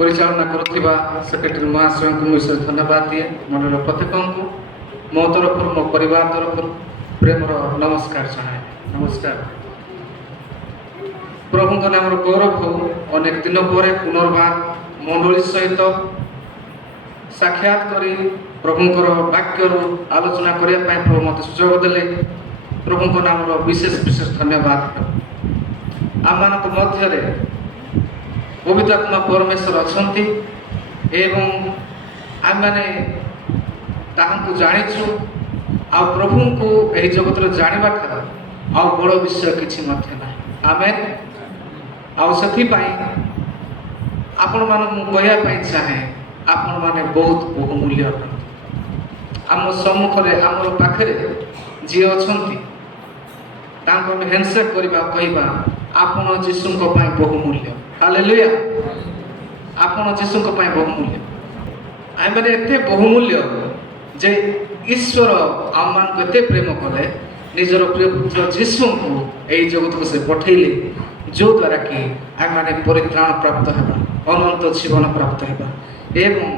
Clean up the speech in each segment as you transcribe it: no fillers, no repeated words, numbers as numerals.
परिचालना करुवा secretary महाशय को विशेष धन्यवाद दिए मंडल प्रत्येक को मो तरफ मो परिवार तरफ प्रेमर नमस्कार जनाए। नमस्कार। प्रभु नाम गौरव हो अनेक दिन पर पुनर्बार मंडली सहित साक्षात करी प्रभुंर वाक्य आलोचना करने प्रभु मत सुजोग देले। प्रभु नाम विशेष विशेष धन्यवाद। आम मध्य पवित्र आत्मा परमेश्वर अच्छी एवं आम मैंने जाचु आ प्रभु को यही जगत जाना ठार आ बड़ विषय किसी ना। आमेन। आपण मान कहवाई चाहे आपण मैंने बहुत बहुमूल्य आम सम्मुखें आम पाखे जी अच्छा हैंडसेक करवा कहवा आपण जीशु बहुमूल्य। हालेलुया। आपण जीशु बहुमूल्य। आम मैंने एत बहुमूल्य जे ईश्वर आम मान एत प्रेम कले निजर प्रिय पुत्र जीशु को यही जगत को से पठेले जो द्वारा कि आम मैंने परित्राण प्राप्त होगा अनंत जीवन प्राप्त होगा एवं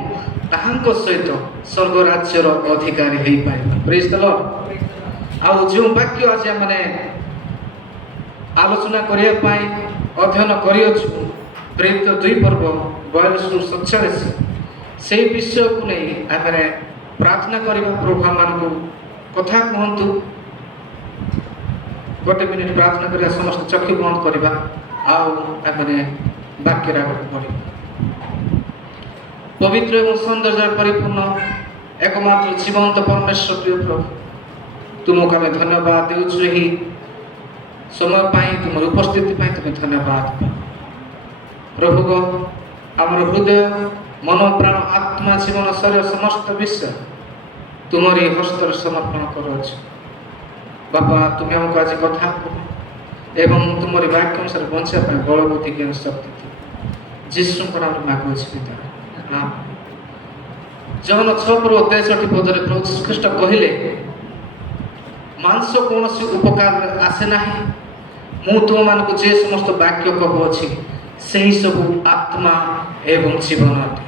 ताहांको सहित स्वर्ग राज्यर अधिकारी हो पाइबा। Praise the lord. आउ जो वाक्य आज मैंने आलोचना करने अध्ययन करियछु प्रेरित 2 पर्व 42-47 से विषय को नहीं आम प्रार्थना करवा। प्रभु आम को कथा कहतु गोटे मिनिट प्रार्थना करिया समस्त चक्षु बंद करवा आम वाक्य आगे बढ़। पवित्र एवं सौंदर्य परिपूर्ण एकमात्र जीवंत परमेश्वर प्रिय प्रभु तुमको आम धन्यवाद देउछु। यही समय तुम उपस्थिति तुम्हें धन्यवाद प्रभु गो। आमर हृदय मन प्राण आत्मा जीवन शरीर समस्त विषय तुम्हारी हस्तर समर्पण कर बापा। तुम्हें हमको आज कथा एवं तुम्हारी वाक्य अनुसार बचापी बल बुद्धि ज्ञान शक्ति जीशु नाम मागुच पिता। जहन 6:63 पदरे प्रभु ख्रीष्ट कहले मांस कौन उपकार आसे ना मु तुम मान को जे समस्त वाक्य कहूँ से ही सब आत्मा एवं जीवन अटे।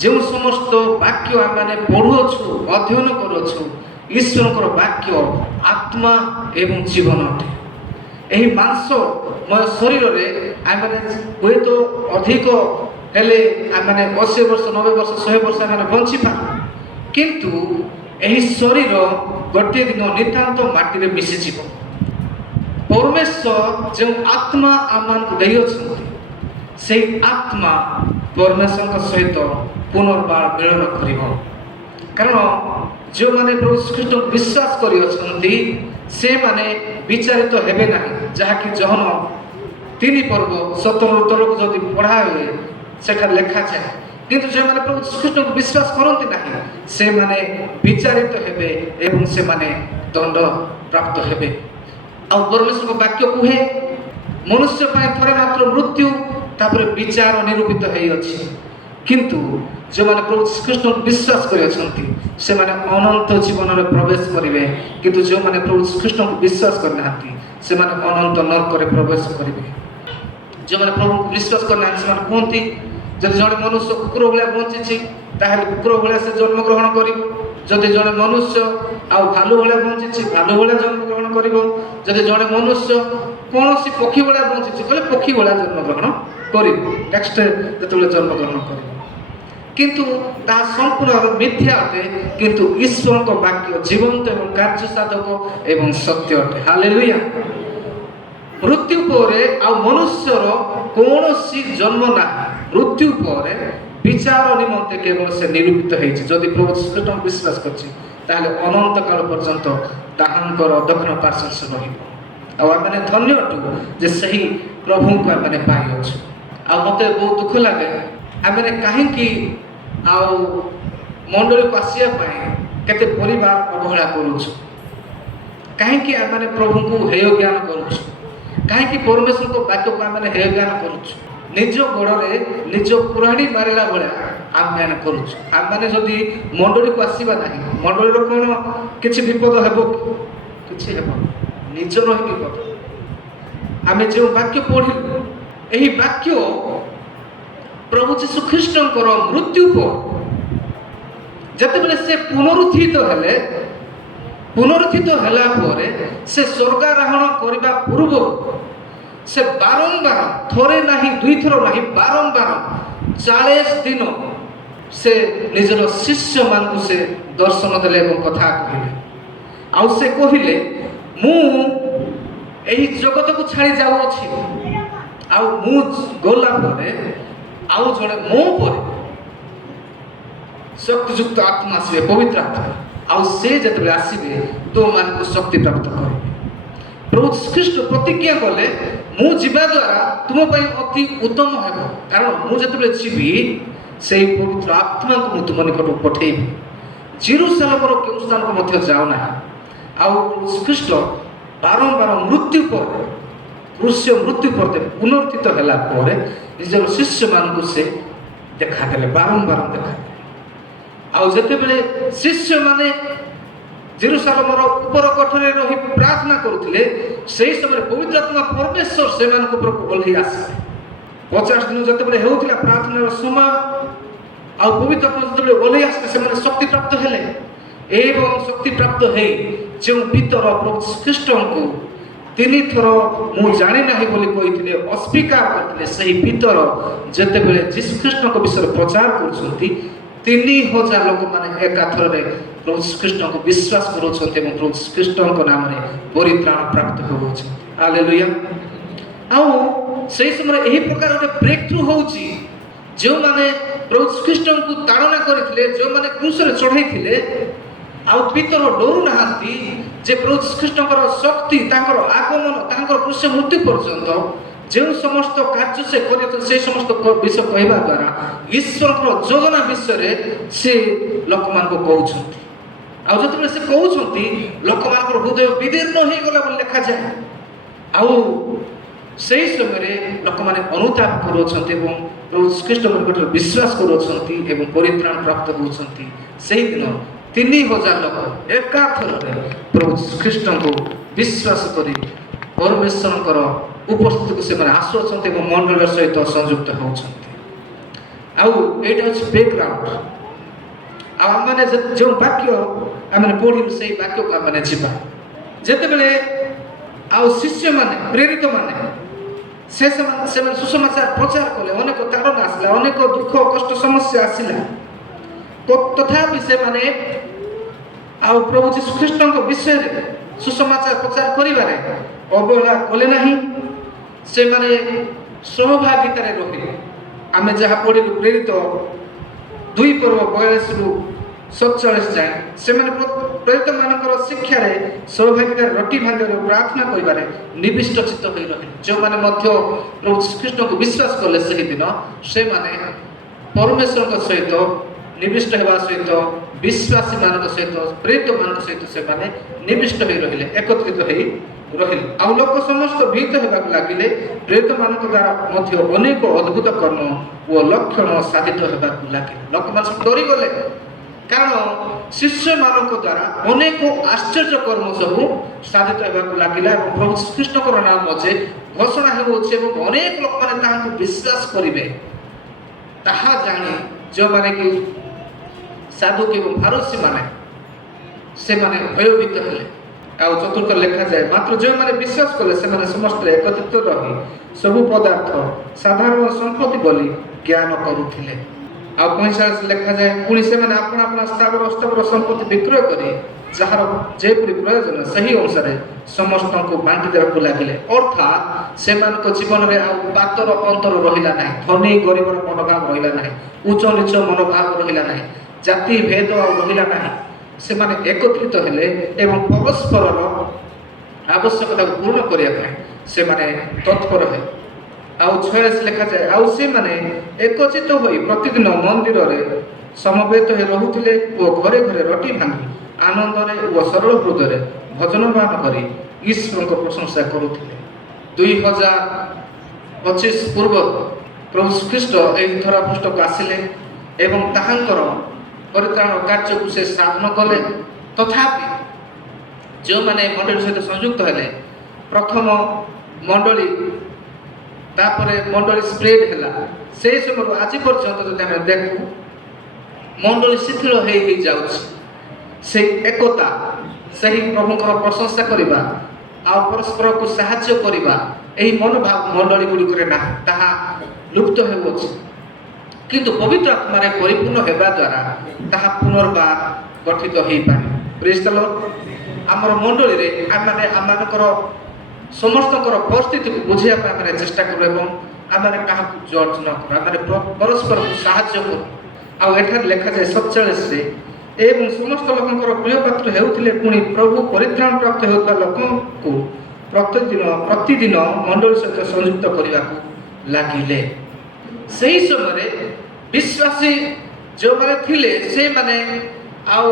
जो समस्त वाक्य आम मैंने पढ़ुछु अध्ययन करुछु ईश्वर वाक्य आत्मा एवं जीवन अटे। यही मांसमय शरीर में आम मैंने हुए तो अधिक हेले आम मैंने 80 वर्ष 90 वर्ष 100 वर्ष आम बंची पा किंतु यही शरीर गोटे दिन नितांत माटी में मिशीज। परमेश्वर जो आत्मा आम को दे से आत्मा परमेश्वर सहित पुनर्बार मिलन कर कारण जो माने प्रभु ख्रीष्ट विश्वास कर से माने विचारित हेबे ना जहाँकि जहन 3 पर्व 17 तलक जदि पढ़ा हुए सेठा लिखा जाए किंतु जो माने प्रभु ख्रीष्ट को विश्वास करती ना से माने विचारित हेबे एवं से माने दंड प्राप्त हेबे। आ परमेश्वर को वाक्य कहे मनुष्य थोड़े मात्र मृत्यु तापर विचार निरूपित होती किंतु जो माने प्रभु ख्रीष्ट विश्वास कर अनंत जीवन में प्रवेश करेंगे किंतु जो माने प्रभु ख्रीष्ट को विश्वास करना से माने अनंत नरक में प्रवेश करेंगे। जो माने प्रभु विश्वास करना कहते जब जड़े मनुष्य कुकुर भाया बंची कुकुर भाया से जन्म ग्रहण कर जदि जड़े मनुष्य भालू भाया बंची भालू भाया जन्म ग्रहण कर जदि जड़े मनुष्य कौन पक्षी भाया बंची कहले पक्षी भाया जन्म ग्रहण कर नेक्स्ट जो जन्म ग्रहण कर किंतु ता संपूर्ण मिथ्या अटे किंतु ईश्वर को वाक्य जीवंत एवं कार्य साधक एवं सत्य अटे। हालेलुया। मृत्यु पर मनुष्यर कौन जन्म ना मृत्यु पर विचार निमंते केवल से निरूपित होती प्रभु ख्रीष्ट विश्वास कर अनंत काल पर्यंत ताहांकर दक्षिण पार्श्व से रही धन्य अटू जे सही प्रभु को आम पाई अच्छु। मत बहुत दुख लगे आम कहीं मंडली को आसवाई केते परिवार अवहेला करुछु कहीं आम प्रभु को हेय ज्ञान करुछु कहीं परमेश्वर को वाक्य को आम हेय ज्ञान करुछु निज गोड़े निज कुराड़ी मारला भाया आम मैंने करुछु। आम मैंने जदि मंडली को आसवा ना मंडली कौन किसी विपद हे कि निजर ही विपद आम जो वाक्य पढ़ी यही वाक्य प्रभु जीशु ख्रीष्टंकर मृत्यु पर जेतेबेले से पुनरुत्थित हेले पुनरुत्थित होला परे से स्वर्गारोहण करबा पूर्व से बारंबार थोड़े नहीं दुई थर नहीं बारंबार 40 दिन से निजर शिष्य मान से दर्शन देले और कथा कहले आउ से कहले मु एही जगत को छाड़ी जाऊ अछि आउ मु गला परे आउ जड़े मो पर शक्तियुक्त आत्मा आसबे पवित्र आत्मा आउ से जब आसबे तो मान को शक्ति प्राप्त करे प्रभु ख्रीष्ट प्रतिज्ञा कले मु जीवा द्वारा तुम पई अति उत्तम हेबो कारण मु जतबे जीवी से पवित्र आत्मा को मु तुम निकट पठेबी जेरूशलेम रो केउ स्थान को मध्य जाओ ना आउ ख्रीष्ट बारंबार मृत्यु पर क्रूस्य मृत्यु पर पुनरुत्थित होला पर निजर शिष्य मान को से देखा देले बारंबार देखा आउ जेतेबेले शिष्य माने जेरूशलेम रो ऊपर कोठरे रही प्रार्थना करुथिले सेही समय पवित्र आत्मा परमेश्वर से मान को ऊपर ओल्ही आसे 50 दिन जेतेबेले हेउथिला प्रार्थना रो समय आउ पवित्र आत्मा जेतेबेले ओल्ही आसे से माने शक्ति प्राप्त हेले एवं शक्ति प्राप्त हे जो भीतर प्रभु ख्रीष्टन को तीन थर मु जानी नाही बोली कहिथिले अस्वीकार करथिले सही भीतर जेतेबेले जीसु ख्रीष्ट को विषय प्रचार करछंती 3000 लोक माने एका थर रे प्रभु ख्रीष्ट को विश्वास करूछंती एवं प्रभु ख्रीष्ट को नाम रे परित्राण प्राप्त होउछ हालेलुया आउ सही समय एही प्रकार रे ब्रेक थ्रू होउची जो माने प्रभु ख्रीष्ट को ताड़ना करथिले जो माने क्रूस रे चढ़ाइथिले आउ भीतर डरू नाहांती जे प्रभु ख्रीष्टंकर शक्ति तांकर आगमन तांकर क्रूस मृत्यु पर्यंत जो समस्त कार्य से करे से समस्त विषय कहवा द्वारा ईश्वर योजना विषय से लोक मान को कहउछंती आउ जतबे से कहउछंती लोक मान को हृदय विदीर्ण होई गला बोल लिखा जाए आउ सही समय रे लोक माने अनुताप करूछंती एवं प्रभु ख्रीष्ट पर विश्वास करूछंती एवं परित्राण प्राप्त होउछंती सही दिन 3000 लोक एकाथर प्रभु ख्रीष्ट को विश्वास करी परमेश्वर उपस्थिति को से आसुच्च मंडल सहित संयुक्त होती आउ एटा हूँ बैकग्राउंड आने जो वाक्य आम पढ़ू से वाक्य को आम जा जिते आउ शिष्य माने प्रेरित माने से सुसमाचार प्रचार कले अनेक तारण आसला अनेक दुख कष्ट समस्या आसला तथापि से माने आउ प्रभु जीशु ख्रीष्ट विषय सुसमाचार प्रचार करिबारे अवहेला कले नहीं से माने सहभागिता रे रहे आमे जहाँ पढ़ी प्रेरित 2 पर्व 42 रु 47 जाए से माने प्रेरित मानकर शिक्षा रे सहभागिता रोटी भांगे प्रार्थना करिबारे निविष्ट चित्त होई रहे जो माने मध्य प्रभु ख्रीष्ट को विश्वास कले सही दिन से माने परमेश्वर सहित निविष्ट हेबा सहित विश्वासी मान सहित प्रेरित मान सहित से माने निविष्ट होई रहिले एकत्रित होई रहिले आ लोक समस्त भीत हेबा लागिले प्रेरित मान द्वारा मध्य अनेक अद्भुत कर्म ओ लक्षण साधित हेबा लागिले लोक मान डरी गले कारण शिष्य मान द्वारा अनेक आश्चर्य कर्म सब साधित हेबा लागिला और प्रभु ख्रीष्ट नाम जे घोषणा हेउछे और अनेक लोक माने ताहां विश्वास करिवे ताहा जानी जो माने कि साधु एवं फारसी माने से माने भयभीत हेले आउ चतुर्थ लेखा जाए मात्र जो माने विश्वास कले से माने समस्त एकत्रित रही सब पदार्थ साधारण संपत्ति बोली ज्ञान करुथिले आ 45 लेखा जाए पुणी से माने अपना अपना स्थावर अस्थावर संपत्ति विक्रय करी जहार जेपरि प्रयोजन सही अनुसार समस्त को बांटी देबा लागिले अर्थात से मान को जीवन रे आ पातर अंतर रहिला नाही धनी गरीब मनोभाव रहिला नाही उच्च नीच मनोभाव रहिला नाही जाति भेद रहिला नाही से माने एकत्रित हेले एवं परस्पर आवश्यकता पूर्ण करिया से माने तत्पर है आउ 46 लेखा जाए आउ से माने एकचित होई प्रतिदिन मंदिर रे समवेत हे रहुथिले ओ घरे घरे रोटी भांगी आनंद रे ओ सरल हृदय रे भजन गान करी ईश्वर को प्रशंसा करुथिले 2025 पूर्व प्रभु ख्रीष्ट एही धरा पृष्ठ को आसिले एवं ताहांकर परित्राण कार्य को से साधन कले तथापि जो माने मंडली सहित संयुक्त हेले प्रथम मंडली तापर मंडली स्प्रेड है से समय आज पर्यंत जो आम देखू मंडली शिथिल हो जाऊँ से एकता से प्रभुंर प्रशंसा करवा आ परस्पर को साहाय्य करवा यही मनोभाव मंडली गुड़िक ना ताहा लुप्त हो किंतु पवित्र आत्मारे परिपूर्ण होगा द्वारा ताहा पुनर्बार गठित हो पारे। Praise the Lord. आमर मंडली रे आमाने आमानकर समस्त परिस्थिति को बुझाइबा आमाने चेष्टा करू एवं आमाने काहा जज न करू आमाने परस्पर को साहाय्य करू। आ एठार लिखा जाए 47 रे एवं समस्त लोकंकर प्रिय पात्र हेउथिले पुणी प्रभु परित्राण प्राप्त हेउता लोकन को प्रतिदिन मंडल सहित संयुक्त करने को लगिले। सही समय विश्वासी जो माने थिले से माने आउ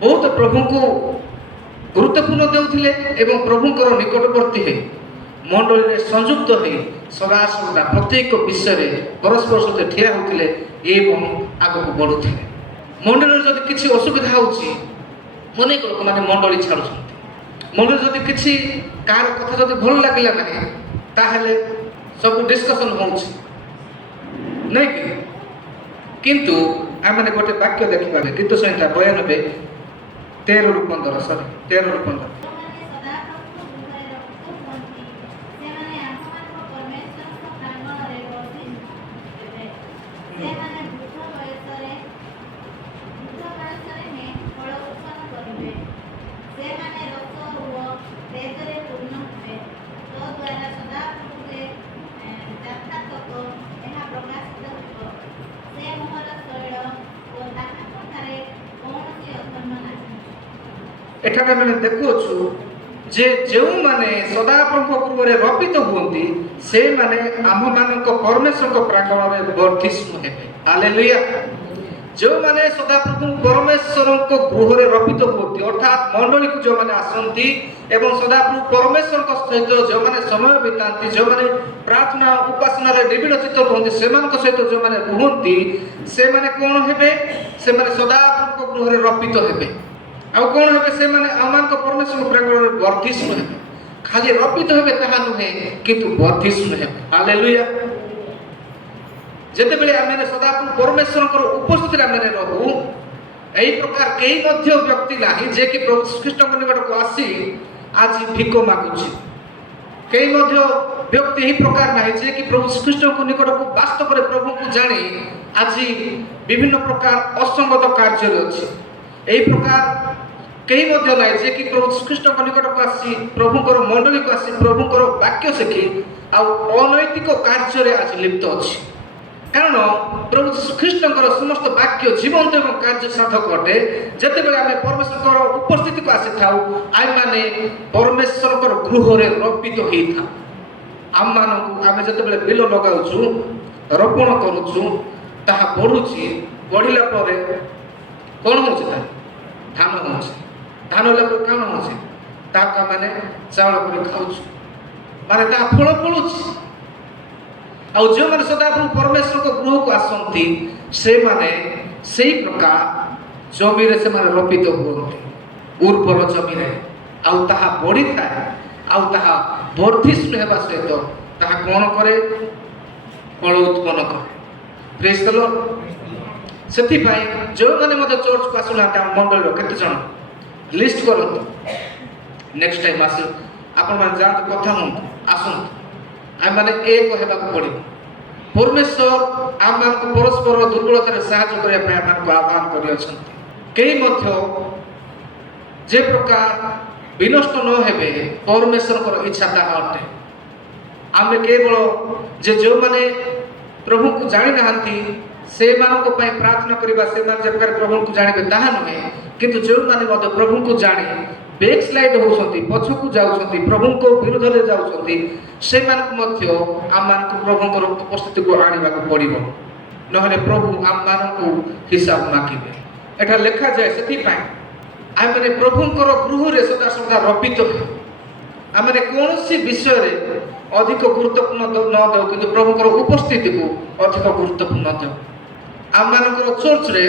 बहुत प्रभु को गुरुत्वपूर्ण देउथिले एवं प्रभुंकर निकटवर्ती है मंडली रे संयुक्त हो सदा सदा प्रत्येक विषय रे परस्पर सहित ठिया होथिले एवं आगो को बढ़ुथिले। मंडली रे जदि किछि असुविधा होछि अनेक लोक माने मंडली छाड़ुछन्ति। मंडली जदि किछि कार कथा जदि भल लागिला नाही ताहेले सब डिस्कशन होछि नहीं कि किंतु आमने गोटे वाक्य देखिबा गीत संहिता 92 13-15 सॉरी 13-15 एठाने मैंने देखुछु जे जो माने सदा प्रभु पूर्वरे रपित हुंती से माने आम मानक परमेश्वर को प्रांगण में वर्धिष्णु हेबे। हालेलुया। जो माने सदा प्रभु परमेश्वर को गृह रे रपित हुंती अर्थात मंडली को जो माने आसंती एवं सदा प्रभु परमेश्वर को सहित जो माने समय बितांती जो माने प्रार्थना उपासना रे निबिड़ चित्त होंती से मान को सहित जो माने रुहंती से माने कोन हेबे से माने सदा प्रभु को गृह रे रपित हेबे। आउ कौन हे से माने आमान को परमेश्वर प्रांगण में वर्धिष्णु है खाली रपित हेबे ताहा नुहे किंतु वर्धिष्णु है। हालेलुया। जेते बेले आमे सदा परमेश्वर को उपस्थिति रे आमे रहू एही प्रकार केही मध्य व्यक्ति नाही जे कि प्रभु कृष्ण के निकट को आसी आज भिक मागुछि। केही मध्य व्यक्ति एही प्रकार नाही जे कि प्रभु कृष्ण को निकट को वास्तव रे प्रभु को जानी आज विभिन्न प्रकार असंगत कार्य रे अछि। एही प्रकार कई मध्य नहीं जे कि प्रभु कृष्ण को निकट को आसी प्रभुंकर मंडली को आसी प्रभुंकर वाक्य शिखी आ अनैतिक कार्य रे आज लिप्त अछि। कारण प्रभु कृष्णकर समस्त वाक्य जीवंत एवं कार्य साधक अटे। जेते बेले आमे परमेश्वर उपस्थिति को आसी थाउ आइ माने परमेश्वर गृह रे रपित होई था। आम मानकु आमे जेते बेले बिल लगाउछु रोपण करूछु ताहा बढ़ुछि बढ़िला परे कोन होछि ता धान होछि धान होला पर काण होछि ताका माने चावल पर खाउछु माने ता फल फलुछि। आ जो माने सदा परमेश्वर को गृह को आसंती से माने सेही प्रकार जमी रे से माने रपित होती उर्वर जमी रे आउ ताहा बढ़ी थाए आउ ताहा वर्धिष्णु हेबा सहित ताहा कोन करे फल उत्पन्न करे। Praise the Lord. सेति भाई जो माने मते चर्च को आसुना ता मंडल रो केते जण लिस्ट करंतु नेक्स्ट टाइम आसे आपण मान जात कथा हुन आसुन आम माने एक हेबा को पड़ी परमेश्वर आम मान को परस्पर दुर्बलता रे सहायता करे पे आम को आह्वान करि अछंती। केही मध्य जे प्रकार विनष्ट न हेबे परमेश्वर को इच्छा ताहा अटे। आमे केवल जे जो माने प्रभु को जानि नाहंती से मान को पय प्रार्थना करिबा से मान जे प्रकार प्रभु को जानिबे ताहा नहे किंतु जो माने मध्य प्रभु को जानि बैक स्लाइड होसंती पछ को जाउसंती प्रभु को विरोध रे जाउसंती से मान को मध्य आम मान को प्रभु को उपस्थिति को आनिबा को पड़िबो नहले प्रभु आम मान को हिसाब मागिबे। एठा लिखा जाय सेति पय आम माने प्रभु को गृह रे सदा सदा रपित हो आम माने कोनोसी विषय रे अधिक गुरुत्वपूर्ण न देउ किंतु प्रभु को उपस्थिति को अधिक गुरुत्वपूर्ण देउ। आम मान को चर्च रे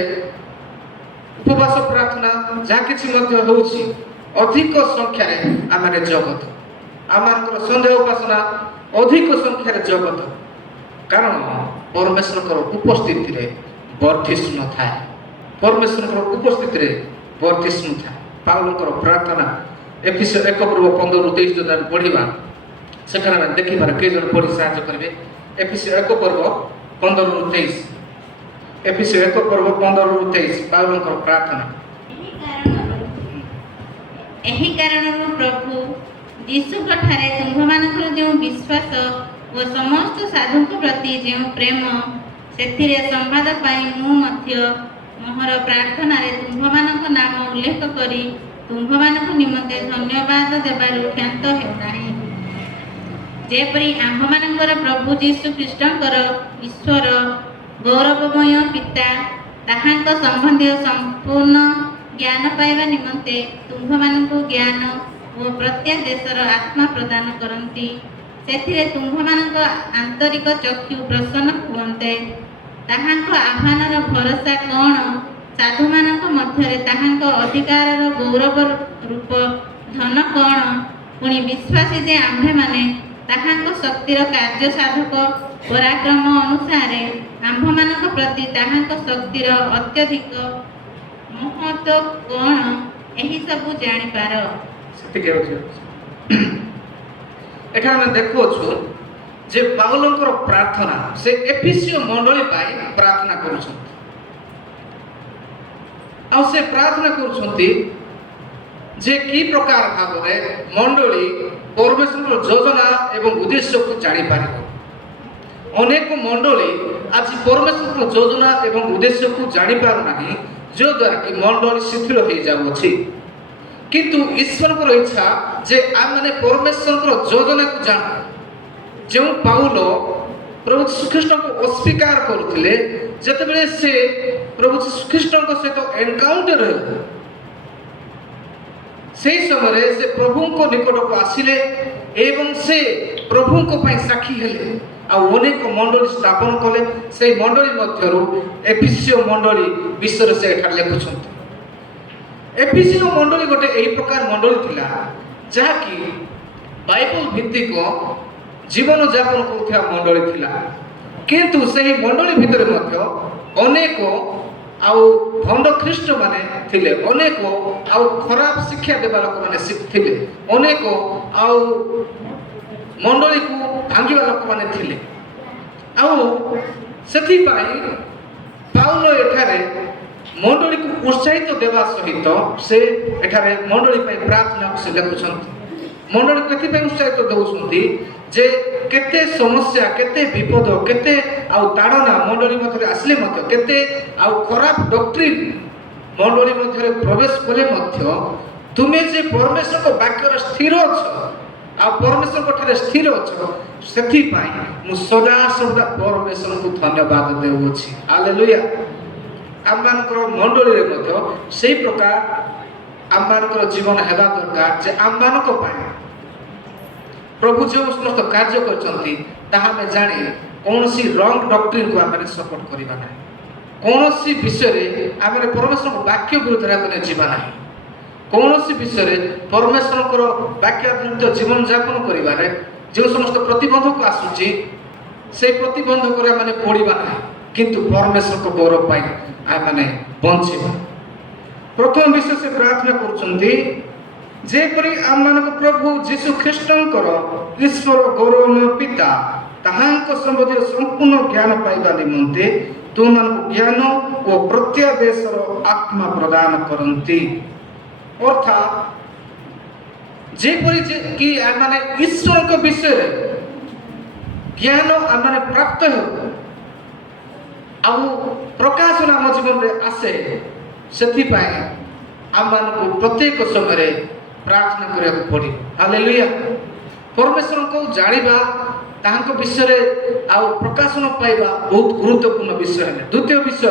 उपवास प्रार्थना जहा किछि मध्य होउछि अधिक संख्या रे आम माने जगत आम मान को संध्या उपासना ଅଧିକ ସଂଖ୍ୟାରେ ଜଗତ, କାରଣ ପରମେଶ୍ୱରଙ୍କର ଉପସ୍ଥିତିରେ ବର୍ଦ୍ଧିଷ୍ଣୁ ଥାଏ। ପରମେଶ୍ୱରଙ୍କର ଉପସ୍ଥିତିରେ ବର୍ଦ୍ଧିଷ୍ଣୁ ଥାଏ। ପାଉଲଙ୍କର ପ୍ରାର୍ଥନା ଏଫେସୀୟ 1:15-23 ଯଦି ଆମେ ପଢ଼ିବା, ସେଠାରେ ଆମେ ଦେଖିବାର କିଏ ଜଣେ ପଢ଼ି ସାହାଯ୍ୟ କରିବେ? ଏଫେସୀୟ 1:15-23, ଏଫେସୀୟ 1:15-23 ପାଉଲଙ୍କର ପ୍ରାର୍ଥନା। ଏହି କାରଣରୁ ପ୍ରଭୁ ଯୀଶୁଙ୍କ ଠାରେ ତୁମ୍ଭମାନଙ୍କର ଯେଉଁ ବିଶ୍ୱାସ ଓ ସମସ୍ତ ସାଧୁଙ୍କ ପ୍ରତି ଯେଉଁ ପ୍ରେମ, ସେଥିରେ ସମ୍ବାଦ ପାଇଁ ମୁଁ ମଧ୍ୟ ମୋର ପ୍ରାର୍ଥନାରେ ତୁମ୍ଭମାନଙ୍କ ନାମ ଉଲ୍ଲେଖ କରି ତୁମ୍ଭମାନଙ୍କ ନିମନ୍ତେ ଧନ୍ୟବାଦ ଦେବାରୁ କ୍ଷାନ୍ତ ହେଉନାହିଁ। ଯେପରି ଆମ୍ଭମାନଙ୍କର ପ୍ରଭୁ ଯୀଶୁ ଖ୍ରୀଷ୍ଟଙ୍କର ଈଶ୍ୱର ଗୌରବମୟ ପିତା ତାହାଙ୍କ ସମ୍ବନ୍ଧୀୟ ସମ୍ପୂର୍ଣ୍ଣ ଜ୍ଞାନ ପାଇବା ନିମନ୍ତେ ତୁମ୍ଭମାନଙ୍କୁ ଜ୍ଞାନ ଓ ପ୍ରତ୍ୟାଦେଶର ଆତ୍ମା ପ୍ରଦାନ କରନ୍ତି, ସେଥିରେ ତୁମ୍ଭମାନଙ୍କ ଆନ୍ତରିକ ଚକ୍ଷୁ ପ୍ରସନ୍ନ ହୁଅନ୍ତେ। ତାହାଙ୍କ ଆହ୍ୱାନର ଭରସା କ'ଣ? ସାଧୁମାନଙ୍କ ମଧ୍ୟରେ ତାହାଙ୍କ ଅଧିକାରର ଗୌରବ ରୂପ ଧନ କ'ଣ? ପୁଣି ବିଶ୍ୱାସୀ ଯେ ଆମ୍ଭେମାନେ ତାହାଙ୍କ ଶକ୍ତିର କାର୍ଯ୍ୟ ସାଧକ ପରାକ୍ରମ ଅନୁସାରେ ଆମ୍ଭମାନଙ୍କ ପ୍ରତି ତାହାଙ୍କ ଶକ୍ତିର ଅତ୍ୟଧିକ ମହତ୍ତ୍ୱ କ'ଣ, ଏହି ସବୁ ଜାଣିପାର। ସେତିକି ହେଉଛି। ଏଠାରେ ଆମେ ଦେଖୁଅଛୁ ଯେ ପାଉଲଙ୍କର ପ୍ରାର୍ଥନା, ସେ ଏଫେସୀୟ ମଣ୍ଡଳୀ ପାଇଁ ପ୍ରାର୍ଥନା କରୁଛନ୍ତି। ଆଉ ସେ ପ୍ରାର୍ଥନା କରୁଛନ୍ତି ଯେ କି ପ୍ରକାର ଭାବରେ ମଣ୍ଡଳୀ ପରମେଶ୍ୱରଙ୍କର ଯୋଜନା ଏବଂ ଉଦ୍ଦେଶ୍ୟକୁ ଜାଣିପାରିବ। ଅନେକ ମଣ୍ଡଳୀ ଆଜି ପରମେଶ୍ୱରଙ୍କର ଯୋଜନା ଏବଂ ଉଦ୍ଦେଶ୍ୟକୁ ଜାଣିପାରୁନାହିଁ, ଯଦ୍ୱାରା କି ମଣ୍ଡଳୀ ଶିଥିଳ ହୋଇଯାଉଅଛି। କିନ୍ତୁ ଈଶ୍ୱରଙ୍କର ଇଚ୍ଛା ଯେ ଆମେମାନେ ପରମେଶ୍ୱରଙ୍କର ଯୋଜନାକୁ ଜାଣୁ। ଯେଉଁ ପାଉଲ ପ୍ରଭୁ ଯୀଶୁଖ୍ରୀଷ୍ଟଙ୍କୁ ଅସ୍ୱୀକାର କରୁଥିଲେ, ଯେତେବେଳେ ସେ ପ୍ରଭୁ ଯୀଶୁଖ୍ରୀଷ୍ଟଙ୍କ ସହିତ ଏନକାଉଣ୍ଟର ହେଲେ, ସେହି ସମୟରେ ସେ ପ୍ରଭୁଙ୍କ ନିକଟକୁ ଆସିଲେ ଏବଂ ସେ ପ୍ରଭୁଙ୍କ ପାଇଁ ସାକ୍ଷୀ ହେଲେ। ଆଉ ଅନେକ ମଣ୍ଡଳୀ ସ୍ଥାପନ କଲେ। ସେହି ମଣ୍ଡଳୀ ମଧ୍ୟରୁ ଏଫେସୀୟ ମଣ୍ଡଳୀ ବିଷୟରେ ସେ ଏଠାରେ ଲେଖୁଛନ୍ତି। ଏଫେସୀୟ ମଣ୍ଡଳୀ ଗୋଟେ ଏହି ପ୍ରକାର ମଣ୍ଡଳୀ ଥିଲା, ଯାହାକି ବାଇବଲ ଭିତ୍ତିକ ଜୀବନଯାପନ କରୁଥିବା ମଣ୍ଡଳୀ ଥିଲା। କିନ୍ତୁ ସେହି ମଣ୍ଡଳୀ ଭିତରେ ମଧ୍ୟ ଅନେକ ଆଉ ଭଣ୍ଡ ଖ୍ରୀଷ୍ଟମାନେ ଥିଲେ, ଅନେକ ଆଉ ଖରାପ ଶିକ୍ଷା ଦେବା ଲୋକମାନେ ଥିଲେ, ଅନେକ ଆଉ ମଣ୍ଡଳୀକୁ ଭାଙ୍ଗିବା ଲୋକମାନେ ଥିଲେ। ଆଉ ସେଥିପାଇଁ ପାଉଲ ଏଠାରେ ମଣ୍ଡଳୀକୁ ଉତ୍ସାହିତ ଦେବା ସହିତ ସେ ଏଠାରେ ମଣ୍ଡଳୀ ପାଇଁ ପ୍ରାର୍ଥନାକୁ ସେ ଲେଖୁଛନ୍ତି। ମଣ୍ଡଳୀକୁ ଏଥିପାଇଁ ଉତ୍ସାହିତ ଦେଉଛନ୍ତି ଯେ କେତେ ସମସ୍ୟା, କେତେ ବିପଦ, କେତେ ଆଉ ତାଡ଼ନା ମଣ୍ଡଳୀ ମଧ୍ୟରେ ଆସିଲେ ମଧ୍ୟ, କେତେ ଆଉ ଖରାପ ଡକ୍ଟ୍ରିନ୍ ମଣ୍ଡଳୀ ମଧ୍ୟରେ ପ୍ରବେଶ କଲେ ମଧ୍ୟ ତୁମେ ଯେ ପରମେଶ୍ୱରଙ୍କ ବାକ୍ୟରେ ସ୍ଥିର ଅଛ ଆଉ ପରମେଶ୍ୱରଙ୍କ ଠାରେ ସ୍ଥିର ଅଛ, ସେଥିପାଇଁ ମୁଁ ସଦାସର୍ବଦା ପରମେଶ୍ୱରଙ୍କୁ ଧନ୍ୟବାଦ ଦେଉଅଛି। ହାଲେଲୁୟା। ଆମମାନଙ୍କର ମଣ୍ଡଳୀରେ ମଧ୍ୟ ସେହି ପ୍ରକାର ଆମମାନଙ୍କର ଜୀବନ ହେବା ଦରକାର ଯେ ଆମମାନଙ୍କ ପାଇଁ ପ୍ରଭୁ ଯେଉଁ ସମସ୍ତ କାର୍ଯ୍ୟ କରିଛନ୍ତି ତାହା ଆମେ ଜାଣି କୌଣସି ରଙ୍ଗ ଡକ୍ଟ୍ରିନ୍କୁ ଆମେ ସପୋର୍ଟ କରିବା ନାହିଁ। କୌଣସି ବିଷୟରେ ଆମେ ପରମେଶ୍ୱରଙ୍କ ବାକ୍ୟ ବିରୁଦ୍ଧରେ ଆମେ ଯିବା ନାହିଁ। କୌଣସି ବିଷୟରେ ପରମେଶ୍ୱରଙ୍କର ବାକ୍ୟ ବିରୁଦ୍ଧ ଜୀବନଯାପନ କରିବାରେ ଯେଉଁ ସମସ୍ତ ପ୍ରତିବନ୍ଧକ ଆସୁଛି, ସେହି ପ୍ରତିବନ୍ଧକରେ ଆମେ ପଡ଼ିବା ନାହିଁ, କିନ୍ତୁ ପରମେଶ୍ୱରଙ୍କ ଗୌରବ ପାଇଁ ଆମେ ବଞ୍ଚିବା। ପ୍ରଥମ ବିଷୟ ସେ ପ୍ରାର୍ଥନା କରୁଛନ୍ତି, ଯେପରି ଆମମାନଙ୍କ ପ୍ରଭୁ ଯୀଶୁ ଖ୍ରୀଷ୍ଟଙ୍କର ଈଶ୍ୱର ଗୌରବମୟ ପିତା ତାହାଙ୍କ ସମ୍ବନ୍ଧୀୟ ସମ୍ପୂର୍ଣ୍ଣ ଜ୍ଞାନ ପାଇବା ନିମନ୍ତେ ତୁମମାନଙ୍କୁ ଜ୍ଞାନ ଓ ପ୍ରତ୍ୟାଦେଶର ଆତ୍ମା ପ୍ରଦାନ କରନ୍ତି। ଅର୍ଥାତ୍ ଯେପରି କି ଆମେ ଈଶ୍ୱରଙ୍କ ବିଷୟରେ ଜ୍ଞାନ ଆମେ ପ୍ରାପ୍ତ ହେଉ ଆଉ ପ୍ରକାଶନ ଆମ ଜୀବନରେ ଆସେ, ସେଥିପାଇଁ ଆମମାନଙ୍କୁ ପ୍ରତ୍ୟେକ ସମୟରେ ପ୍ରାର୍ଥନା କରିବାକୁ ପଡ଼ିବ। ହାଲେଲୁୟା। ପରମେଶ୍ୱରଙ୍କୁ ଜାଣିବା, ତାହାଙ୍କ ବିଷୟରେ ଆଉ ପ୍ରକାଶନ ପାଇବା ବହୁତ ଗୁରୁତ୍ୱପୂର୍ଣ୍ଣ ବିଷୟ ହେଲେ। ଦ୍ୱିତୀୟ ବିଷୟ,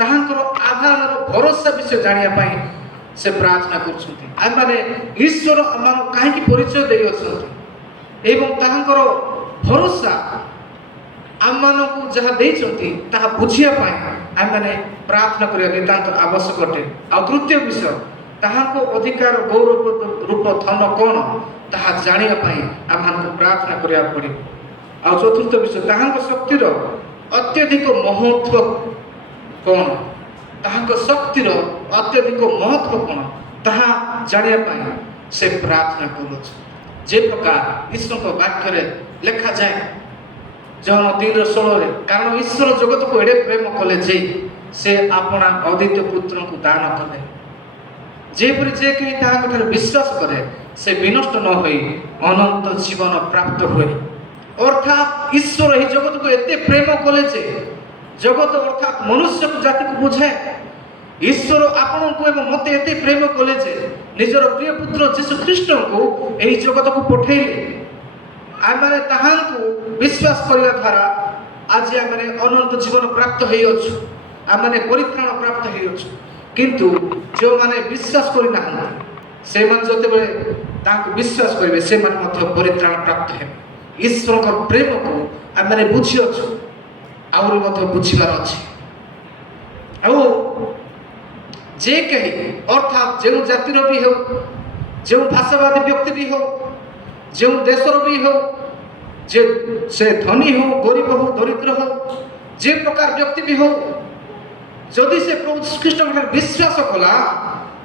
ତାହାଙ୍କର ଆଧାରର ଭରସା ବିଷୟ ଜାଣିବା ପାଇଁ ସେ ପ୍ରାର୍ଥନା କରୁଛନ୍ତି। ଆମମାନେ ଈଶ୍ୱର ଆମମାନଙ୍କୁ କାହିଁକି ପରିଚୟ ଦେଇଅଛନ୍ତି ଏବଂ ତାହାଙ୍କର ଭରସା ଆମମାନଙ୍କୁ ଯାହା ଦେଇଛନ୍ତି ତାହା ବୁଝିବା ପାଇଁ ଆମମାନେ ପ୍ରାର୍ଥନା କରିବା ନିତାନ୍ତ ଆବଶ୍ୟକ ଅଟେ। ଆଉ ତୃତୀୟ ବିଷୟ, ତାହାଙ୍କ ଅଧିକାର ଗୌରବ ରୂପ ଧନ କ'ଣ ତାହା ଜାଣିବା ପାଇଁ ଆମମାନଙ୍କୁ ପ୍ରାର୍ଥନା କରିବାକୁ ପଡ଼ିବ। ଆଉ ଚତୁର୍ଥ ବିଷୟ, ତାହାଙ୍କ ଶକ୍ତିର ଅତ୍ୟଧିକ ମହତ୍ଵ କ'ଣ, ତାହାଙ୍କ ଶକ୍ତିର ଅତ୍ୟଧିକ ମହତ୍ଵ କ'ଣ ତାହା ଜାଣିବା ପାଇଁ ସେ ପ୍ରାର୍ଥନା କରୁଅଛି। ଯେ ପ୍ରକାର ଈଶ୍ୱରଙ୍କ ବାକ୍ୟରେ ଲେଖାଯାଏ ଜହନ 3:16, କାରଣ ଈଶ୍ୱର ଜଗତକୁ ଏଡ଼େ ପ୍ରେମ କଲେ ଯେ ସେ ଆପଣା ଅଦ୍ୱିତୀୟ ପୁତ୍ରଙ୍କୁ ଦାନ କଲେ, ଯେପରି ଯେ କେହି ତାହାଙ୍କଠାରେ ବିଶ୍ୱାସ କରେ ସେ ବିନଷ୍ଟ ନ ହୋଇ ଅନନ୍ତ ଜୀବନ ପ୍ରାପ୍ତ ହୁଏ। ଅର୍ଥାତ୍ ଈଶ୍ୱର ଏହି ଜଗତକୁ ଏତେ ପ୍ରେମ କଲେ ଯେ, ଜଗତ ଅର୍ଥାତ୍ ମନୁଷ୍ୟ ଜାତିକୁ ବୁଝାଏ, ଈଶ୍ୱର ଆପଣଙ୍କୁ ଏବଂ ମୋତେ ଏତେ ପ୍ରେମ କଲେ ଯେ ନିଜର ପ୍ରିୟ ପୁତ୍ର ଯୀଶୁ ଖ୍ରୀଷ୍ଟଙ୍କୁ ଏହି ଜଗତକୁ ପଠେଇଲେ। ଆମେ ତାହାଙ୍କୁ ବିଶ୍ୱାସ କରିବା ଦ୍ୱାରା ଆଜି ଆମେ ଅନନ୍ତ ଜୀବନ ପ୍ରାପ୍ତ ହେଇଅଛୁ, ଆମେ ପରିତ୍ରାଣ ପ୍ରାପ୍ତ ହେଇଅଛୁ। କିନ୍ତୁ ଯେଉଁମାନେ ବିଶ୍ୱାସ କରିନାହାନ୍ତି ସେମାନେ ଯେତେବେଳେ ତାଙ୍କୁ ବିଶ୍ୱାସ କରିବେ ସେମାନେ ମଧ୍ୟ ପରିତ୍ରାଣ ପ୍ରାପ୍ତ ହେବେ। ଈଶ୍ୱରଙ୍କ ପ୍ରେମକୁ ଆମେ ବୁଝିଅଛୁ, ଆହୁରି ମଧ୍ୟ ବୁଝିବାର ଅଛି। ଆଉ ଯେ କେହି ଅର୍ଥାତ୍ ଯେଉଁ ଜାତିର ବି ହେଉ, ଯେଉଁ ଭାଷାବାଦୀ ବ୍ୟକ୍ତି ବି ହେଉ, ଯେଉଁ ଦେଶର ବି ହେଉ, ଯେ ସେ ଧନୀ ହେଉ, ଗରିବ ହେଉ, ଦରିଦ୍ର ହେଉ, ଯେ ପ୍ରକାର ବ୍ୟକ୍ତି ବି ହେଉ, ଯଦି ସେ ପ୍ରଭୁ ଖ୍ରୀଷ୍ଟଙ୍କର ବିଶ୍ୱାସ କଲା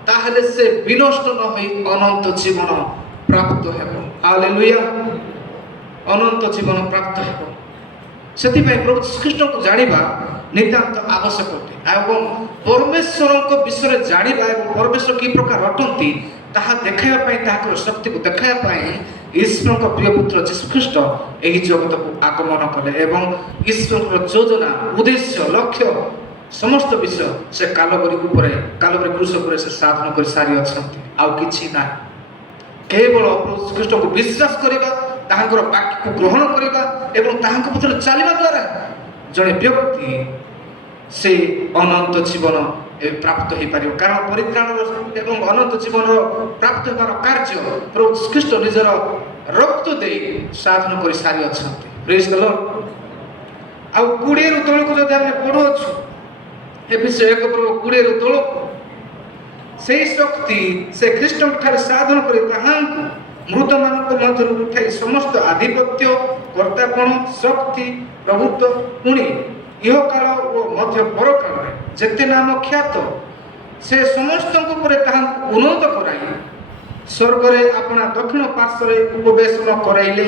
ତାହେଲେ ସେ ବିନଷ୍ଟ ନ ହୋଇ ଅନନ୍ତ ଜୀବନ ପ୍ରାପ୍ତ ହେବ। ହାଲେଲୁୟା, ଅନନ୍ତ ଜୀବନ ପ୍ରାପ୍ତ ହେବ। ସେଥିପାଇଁ ପ୍ରଭୁ ଖ୍ରୀଷ୍ଟଙ୍କୁ ଜାଣିବା ନିତାନ୍ତ ଆବଶ୍ୟକ ଅଟେ ଏବଂ ପରମେଶ୍ୱରଙ୍କ ବିଷୟରେ ଜାଣିବା ଏବଂ ପରମେଶ୍ୱର କି ପ୍ରକାର ଅଟନ୍ତି ତାହା ଦେଖାଇବା ପାଇଁ, ତାହାଙ୍କର ଶକ୍ତିକୁ ଦେଖାଇବା ପାଇଁ ଈଶ୍ୱରଙ୍କ ପ୍ରିୟ ପୁତ୍ର ଯୀଶୁ ଖ୍ରୀଷ୍ଟ ଏହି ଜଗତକୁ ଆଗମନ କଲେ ଏବଂ ଈଶ୍ୱରଙ୍କର ଯୋଜନା, ଉଦ୍ଦେଶ୍ୟ, ଲକ୍ଷ୍ୟ ସମସ୍ତ ବିଷୟ ସେ କାଲବରୀ କ୍ରୁଶ ଉପରେ ସେ ସାଧନ କରି ସାରିଅଛନ୍ତି। ଆଉ କିଛି ନାହିଁ, କେବଳ ପ୍ରଭୁ ଖ୍ରୀଷ୍ଟଙ୍କୁ ବିଶ୍ୱାସ କରିବା, ତାହାଙ୍କର ବାକ୍ୟକୁ ଗ୍ରହଣ କରିବା ଏବଂ ତାହାଙ୍କ ପଥରେ ଚାଲିବା ଦ୍ୱାରା ଜଣେ ବ୍ୟକ୍ତି ସେ ଅନନ୍ତ ଜୀବନ ପ୍ରାପ୍ତ ହେଇପାରିବ। କାରଣ ପରିତ୍ରାଣର ଏବଂ ଅନନ୍ତ ଜୀବନର ପ୍ରାପ୍ତ ହେବାର କାର୍ଯ୍ୟ ପ୍ରଭୁ ଖ୍ରୀଷ୍ଟ ନିଜର ରକ୍ତ ଦେଇ ସାଧନ କରି ସାରିଅଛନ୍ତି। ପ୍ରେଜ୍ ଦ ଲର୍ଡ। ଆଉ 20ରୁ ତଳକୁ ଯଦି ଆମେ ପଢ଼ୁଅଛୁ ଏଫେସୀୟ 1:20ରୁ ତଳକୁ, ସେହି ଶକ୍ତି ସେ ଖ୍ରୀଷ୍ଟଙ୍କ ଠାରେ ସାଧନ କରି ତାହାଙ୍କୁ ମୃତମାନଙ୍କ ମଧ୍ୟରୁ ଉଠାଇ ସମସ୍ତ ଆଧିପତ୍ୟ, କର୍ତ୍ତାପଣ, ଶକ୍ତି, ପ୍ରଭୁତ୍ୱ, ପୁଣି ଇହକାଳ ଓ ମଧ୍ୟ ପରକାଳରେ ଯେତେ ନାମ ଖ୍ୟାତ ସେ ସମସ୍ତଙ୍କ ଉପରେ ତାହାଙ୍କୁ ଉନ୍ନତ କରାଇ ସ୍ୱର୍ଗରେ ଆପଣା ଦକ୍ଷିଣ ପାର୍ଶ୍ୱରେ ଉପବେଶନ କରାଇଲେ।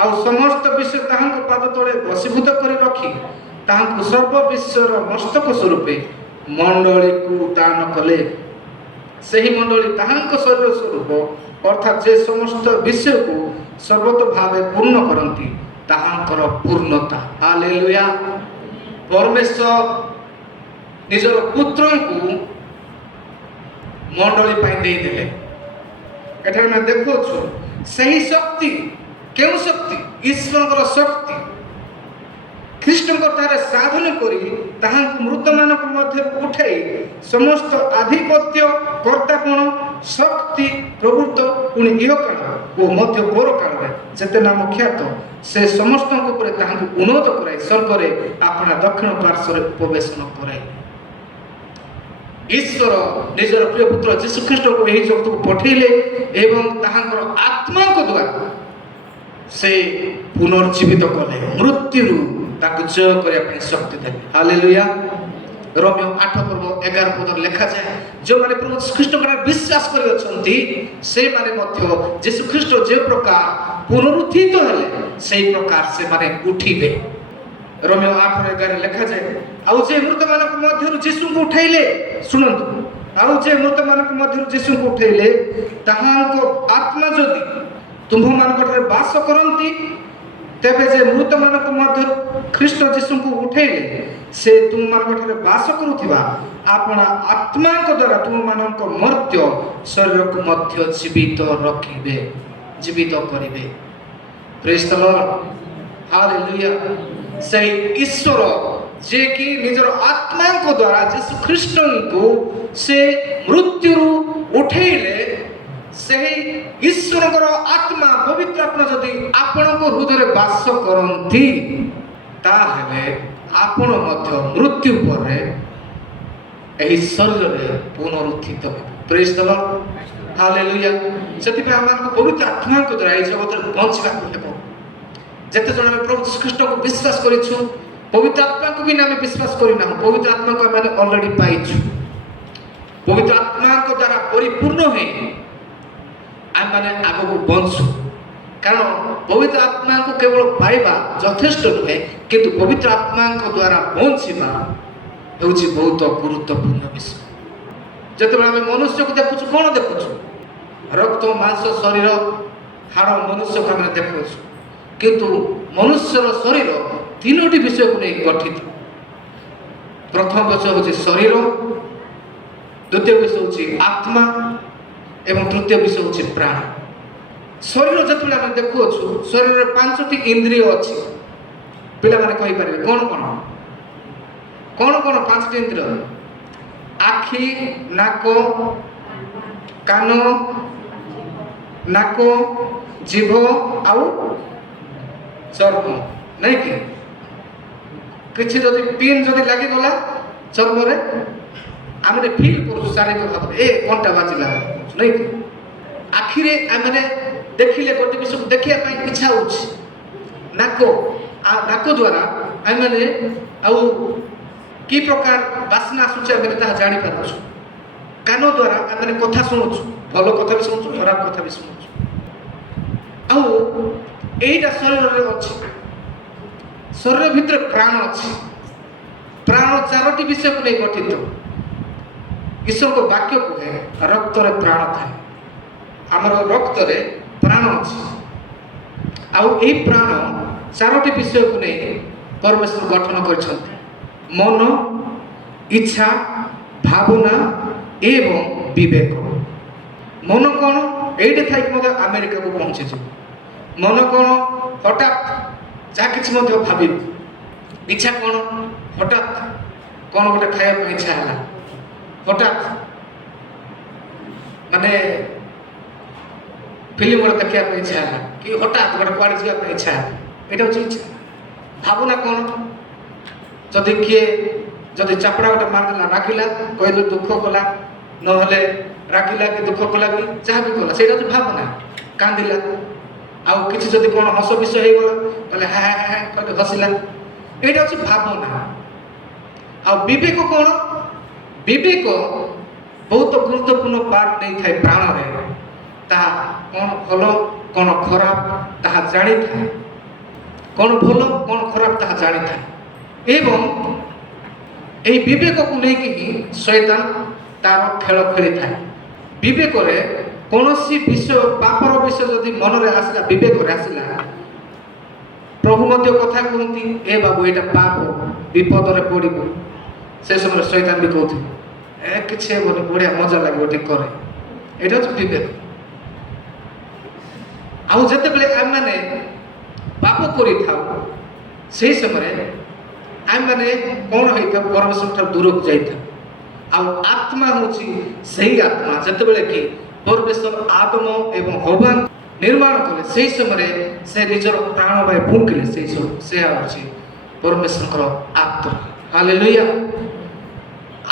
ଆଉ ସମସ୍ତ ବିଷୟ ତାହାଙ୍କ ପାଦ ତଳେ ବଶୀଭୂତ କରି ରଖି ତାହାଙ୍କୁ ସର୍ବ ବିଶ୍ୱର ମସ୍ତକ ସ୍ୱରୂପେ ମଣ୍ଡଳୀକୁ ଦାନ କଲେ। ସେହି ମଣ୍ଡଳୀ ତାହାଙ୍କ ଶରୀର ସ୍ୱରୂପ, ଅର୍ଥାତ୍ ଯେ ସମସ୍ତ ବିଷୟକୁ ସର୍ବତ ଭାବେ ପୂର୍ଣ୍ଣ କରନ୍ତି ତାହାଙ୍କର ପୂର୍ଣ୍ଣତା। ହାଲେଲୁୟା। ପରମେଶ୍ୱର ନିଜର ପୁତ୍ରଙ୍କୁ ମଣ୍ଡଳୀ ପାଇଁ ଦେଇଦେଲେ। ଏଠାରେ ଆମେ ଦେଖୁଅଛୁ ସେହି ଶକ୍ତି, କେଉଁ ଶକ୍ତି? ଈଶ୍ୱରଙ୍କର ଶକ୍ତି ଖ୍ରୀଷ୍ଟଙ୍କ ଠାରେ ସାଧନ କରି ତାହାଙ୍କୁ ମୃତମାନଙ୍କ ମଧ୍ୟରୁ ଉଠାଇ ସମସ୍ତ ଆଧିପତ୍ୟ, କର୍ତ୍ତାପଣ, ଶକ୍ତି, ପ୍ରଭୁତ୍ୱ, ପୁଣି ଇହକାଳ ଓ ମଧ୍ୟ ପରକାଳରେ ଯେତେ ନାମ ଖ୍ୟାତ ସେ ସମସ୍ତଙ୍କ ଉପରେ ତାହାଙ୍କୁ ଉନ୍ନତ କରାଇ ସ୍ୱର୍ଗରେ ଆପଣା ଦକ୍ଷିଣ ପାର୍ଶ୍ୱରେ ଉପବେଶନ କରାଇ। ଈଶ୍ୱର ନିଜର ପ୍ରିୟ ପୁତ୍ର ଯୀଶୁ ଖ୍ରୀଷ୍ଟଙ୍କୁ ଏହି ଜଗତକୁ ପଠେଇଲେ ଏବଂ ତାହାଙ୍କର ଆତ୍ମାଙ୍କ ଦ୍ୱାରା ସେ ପୁନର୍ଜୀବିତ କଲେ, ମୃତ୍ୟୁରୁ ତାକୁ ଜୟ କରିବା ପାଇଁ ଶକ୍ତି ଦେଲେ। ହାଲେଲୁୟା। ରୋମିଓ 8:11 ଲେଖାଯାଏ, ଯେଉଁମାନେ ପ୍ରଭୁ ଖ୍ରୀଷ୍ଟଙ୍କର ବିଶ୍ୱାସ କରିଅଛନ୍ତି ସେମାନେ ମଧ୍ୟ ଯୀଶୁ ଖ୍ରୀଷ୍ଟ ଯେଉଁ ପ୍ରକାର ପୁନରୁତ୍ଥିତ ହେଲେ ସେହି ପ୍ରକାର ସେମାନେ ଉଠିବେ। ରୋମିଓ 8:11 ଲେଖାଯାଏ, ଆଉ ଯେ ମୃତମାନଙ୍କ ମଧ୍ୟରୁ ଯୀଶୁଙ୍କୁ ଉଠାଇଲେ, ଶୁଣନ୍ତୁ, ଆଉ ଯେ ମୃତମାନଙ୍କ ମଧ୍ୟରୁ ଯୀଶୁଙ୍କୁ ଉଠାଇଲେ ତାହାଙ୍କ ଆତ୍ମା ଯଦି ତୁମ୍ଭମାନଙ୍କଠାରେ ବାସ କରନ୍ତି, ତେବେ ଯେ ମୃତମାନଙ୍କ ମଧ୍ୟରୁ ଖ୍ରୀଷ୍ଟ ଯୀଶୁଙ୍କୁ ଉଠାଇଲେ ସେ ତୁମମାନଙ୍କଠାରେ ବାସ କରୁଥିବା ଆପଣା ଆତ୍ମାଙ୍କ ଦ୍ୱାରା ତୁମମାନଙ୍କ ମର୍ତ୍ତ୍ୟ ଶରୀରକୁ ମଧ୍ୟ ଜୀବିତ ରଖିବେ, ଜୀବିତ କରିବେ। ପ୍ରେଜ୍ ଦ ଲର୍ଡ। ହାଲେଲୁୟା। ସେହି ଈଶ୍ୱର ଯିଏକି ନିଜର ଆତ୍ମାଙ୍କ ଦ୍ୱାରା ଯୀଶୁ ଖ୍ରୀଷ୍ଟଙ୍କୁ ସେ ମୃତ୍ୟୁରୁ ଉଠାଇଲେ, ସେହି ଈଶ୍ୱରଙ୍କର ଆତ୍ମା, ପବିତ୍ର ଆତ୍ମା ଯଦି ଆପଣଙ୍କ ହୃଦୟରେ ବାସ କରନ୍ତି ତାହେଲେ ଆପଣ ମଧ୍ୟ ମୃତ୍ୟୁ ପରେ ଏହି ଶରୀରରେ ପୁନରୁତ୍ଥିତ ହେବ। ପ୍ରେଜ୍ ଦ ଲର୍ଡ, ହାଲେଲୁୟା। ସେଥିପାଇଁ ଆମମାନଙ୍କୁ ପବିତ୍ର ଆତ୍ମାଙ୍କ ଦ୍ୱାରା ଏହି ଜଗତରେ ବଞ୍ଚିବାକୁ ହେବ। ଯେତେ ଜଣ ଆମେ ପ୍ରଭୁ ଶ୍ରୀକୃଷ୍ଣଙ୍କୁ ବିଶ୍ୱାସ କରିଛୁ, ପବିତ୍ର ଆତ୍ମାକୁ ବି ଆମେ ବିଶ୍ୱାସ କରିନାହୁଁ। ପବିତ୍ର ଆତ୍ମାକୁ ଆମେ ଅଲରେଡି ପାଇଛୁ। ପବିତ୍ର ଆତ୍ମାଙ୍କ ଦ୍ୱାରା ପରିପୂର୍ଣ୍ଣ ହୋଇ ଆମେମାନେ ଆଗକୁ ବଞ୍ଚୁ। କାରଣ ପବିତ୍ର ଆତ୍ମାଙ୍କୁ କେବଳ ପାଇବା ଯଥେଷ୍ଟ ନୁହେଁ, କିନ୍ତୁ ପବିତ୍ର ଆତ୍ମାଙ୍କ ଦ୍ୱାରା ବଞ୍ଚିବା ହେଉଛି ବହୁତ ଗୁରୁତ୍ୱପୂର୍ଣ୍ଣ ବିଷୟ। ଯେତେବେଳେ ଆମେ ମନୁଷ୍ୟକୁ ଦେଖୁଛୁ, କ'ଣ ଦେଖୁଛୁ? ରକ୍ତ, ମାଂସ, ଶରୀର, ହାଡ଼ ମନୁଷ୍ୟକୁ ଆମେ ଦେଖୁଛୁ। କିନ୍ତୁ ମନୁଷ୍ୟର ଶରୀର ତିନୋଟି ବିଷୟକୁ ନେଇ ଗଠିତ। ପ୍ରଥମ ବିଷୟ ହେଉଛି ଶରୀର, ଦ୍ୱିତୀୟ ବିଷୟ ହେଉଛି ଆତ୍ମା ଏବଂ ତୃତୀୟ ବିଷୟ ହେଉଛି ପ୍ରାଣ। ଶରୀର ଯେତେବେଳେ ଆମେ ଦେଖୁଅଛୁ, ଶରୀରରେ 5ଟି ଇନ୍ଦ୍ରିୟ ଅଛି। ପିଲାମାନେ କହିପାରିବେ କ'ଣ କ'ଣ? କ'ଣ କ'ଣ 5ଟି ଇନ୍ଦ୍ରିୟ? ଆଖି, ନାକ, କାନ, ନାକ, ଜିଭ ଆଉ ଚର୍ମ, ନାଇଁ କି? କିଛି ଯଦି ପିନ୍ ଯଦି ଲାଗିଗଲା ଚର୍ମରେ, ଆମେ ଫିଲ୍ କରୁଛୁ ଶାରୀରିକ ଭାବରେ, ଏ କଣ୍ଟା ବାଜିଲା, ନାଇଁ କି? ଆଖିରେ ଆମେ ଦେଖିଲେ ଗୋଟେ ବିଷୟକୁ ଦେଖିବା ପାଇଁ ଇଚ୍ଛା ହେଉଛି। ନାକ ଦ୍ୱାରା ଆମେ ଆଉ କି ପ୍ରକାର ବାସ୍ନା ଆସୁଛି ଆମେ ତାହା ଜାଣିପାରୁଛୁ। କାନ ଦ୍ୱାରା ଆମେ କଥା ଶୁଣୁଛୁ, ଭଲ କଥା ବି ଶୁଣୁଛୁ, ଖରାପ କଥା ବି ଶୁଣୁଛୁ। ଆଉ ଏଇଟା ଶରୀରରେ ଅଛି। ଶରୀର ଭିତରେ ପ୍ରାଣ ଅଛି। ପ୍ରାଣ 4ଟି ବିଷୟକୁ ନେଇ ଗଠିତ। ଈଶ୍ୱରଙ୍କ ବାକ୍ୟ କୁହେ ରକ୍ତରେ ପ୍ରାଣ ଥାଏ। ଆମର ରକ୍ତରେ ପ୍ରାଣ ଅଛି। ଆଉ ଏହି ପ୍ରାଣ 4ଟି ବିଷୟକୁ ନେଇ ପରମେଶ୍ୱର ଗଠନ କରିଛନ୍ତି। ମନ, ଇଚ୍ଛା, ଭାବନା ଏବଂ ବିବେକ। ମନ କ'ଣ? ଏଇଠି ଥାଇକି ମଧ୍ୟ ଆମେରିକାକୁ ପହଞ୍ଚିଯିବ। ମନ କ'ଣ? ହଠାତ୍ ଯାହା କିଛି ମଧ୍ୟ ଭାବିବ। ଇଚ୍ଛା କ'ଣ? ହଠାତ୍ କ'ଣ ଗୋଟେ ଖାଇବା ପାଇଁ ଇଚ୍ଛା ହେଲା, ହଠାତ୍ ମାନେ ଫିଲ୍ମ ଗୋଟେ ଦେଖିବା ପାଇଁ ଇଚ୍ଛା ହେଲା, କି ହଠାତ୍ ଗୋଟେ କୁଆଡ଼େ ଯିବା ପାଇଁ ଇଚ୍ଛା ହେଲା, ଏଇଟା ହେଉଛି ଇଚ୍ଛା। ଭାବନା କ'ଣ? ଯଦି ଚାପଡ଼ା ଗୋଟେ ମାରିଦେଲା, ରାଗିଲା, କହିଲେ ଦୁଃଖ କଲା, ନହେଲେ ରାଗିଲା କି ଦୁଃଖ କଲା କି ଯାହା ବି କଲା, ସେଇଟା ହେଉଛି ଭାବନା। କାନ୍ଦିଲା, ଆଉ କିଛି ଯଦି କ'ଣ ହସ ବିଷୟ ହେଇଗଲା, କହିଲେ ହା ହା ହା କହିଲେ ହସିଲା, ଏଇଟା ହେଉଛି ଭାବନା। ଆଉ ବିବେକ କ'ଣ? ବିବେକ ବହୁତ ଗୁରୁତ୍ୱପୂର୍ଣ୍ଣ ପାର୍ଟ ନେଇଥାଏ ପ୍ରାଣରେ। ତାହା କ'ଣ ଭଲ କ'ଣ ଖରାପ ତାହା ଜାଣିଥାଏ। କ'ଣ ଭଲ କ'ଣ ଖରାପ ତାହା ଜାଣିଥାଏ। ଏବଂ ଏହି ବିବେକକୁ ନେଇକି ହିଁ ଶୈତାନ ତାର ଖେଳ ଖେଳିଥାଏ। ବିବେକରେ କୌଣସି ବିଷୟ, ପାପର ବିଷୟ ଯଦି ମନରେ ଆସିଲା, ବିବେକରେ ଆସିଲା, ପ୍ରଭୁ ମଧ୍ୟ କଥା କୁହନ୍ତି, ଏ ବାବୁ ଏଇଟା ପାପ, ବିପଦରେ ପଡ଼ିବ। ସେ ସମୟରେ ଶୈତାନ ବି କହୁଥିବ, କିଛି ହେବନି, ବଢ଼ିଆ ମଜା ଲାଗିବ, ଟିକେ କରେ। ଏଇଟା ହେଉଛି ବିବେକ। ଆଉ ଯେତେବେଳେ ଆମେମାନେ ପାପ କରିଥାଉ, ସେହି ସମୟରେ ଆମେମାନେ କ'ଣ ହେଇଥାଉ? ପରମେଶ୍ୱର ଠାରୁ ଦୂରକୁ ଯାଇଥାଉ। ଆଉ ଆତ୍ମା ହେଉଛି ସେହି ଆତ୍ମା, ଯେତେବେଳେ କି ପରମେଶ୍ୱର ଆଦମ ଏବଂ ହବା ନିର୍ମାଣ କଲେ, ସେହି ସମୟରେ ସେ ନିଜର ପ୍ରାଣ ପାଇଁ ଫୁଙ୍କିଲେ। ସେ ହେଉଛି ପରମେଶ୍ୱରଙ୍କର ଆତ୍ମା। ହାଲେଲୁୟା।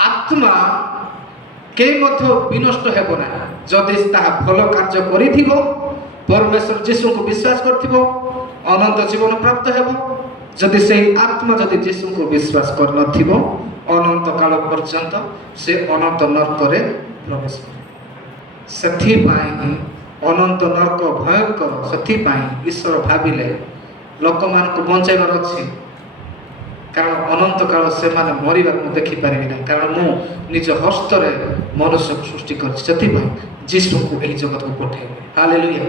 ଆତ୍ମା କେହି ମଧ୍ୟ ବିନଷ୍ଟ ହେବ ନାହିଁ। ଯଦି ତାହା ଭଲ କାର୍ଯ୍ୟ କରିଥିବ, ପରମେଶ୍ୱର ଯୀଶୁଙ୍କୁ ବିଶ୍ୱାସ କରିଥିବ, ଅନନ୍ତ ଜୀବନ ପ୍ରାପ୍ତ ହେବ। ଯଦି ସେହି ଆତ୍ମା ଯଦି ଯୀଶୁଙ୍କୁ ବିଶ୍ୱାସ କରିନଥିବ, ଅନନ୍ତ କାଳ ପର୍ଯ୍ୟନ୍ତ ସେ ଅନନ୍ତ ନର୍କରେ ପ୍ରବେଶ କରେ। ସେଥିପାଇଁ ଅନନ୍ତ ନର୍କ ଭୟଙ୍କର। ସେଥିପାଇଁ ଈଶ୍ୱର ଭାବିଲେ ଲୋକମାନଙ୍କୁ ବଞ୍ଚାଇବାର ଅଛି, କାରଣ ଅନନ୍ତ କାଳ ସେମାନେ ମରିବାକୁ ମୁଁ ଦେଖିପାରିବି ନାହିଁ, କାରଣ ମୁଁ ନିଜ ହସ୍ତରେ ମନୁଷ୍ୟକୁ ସୃଷ୍ଟି କରିଛି। ସେଥିପାଇଁ ଯୀଶୁଙ୍କୁ ଏହି ଜଗତକୁ ପଠାଇବେ। ହାଲେଲୁୟା।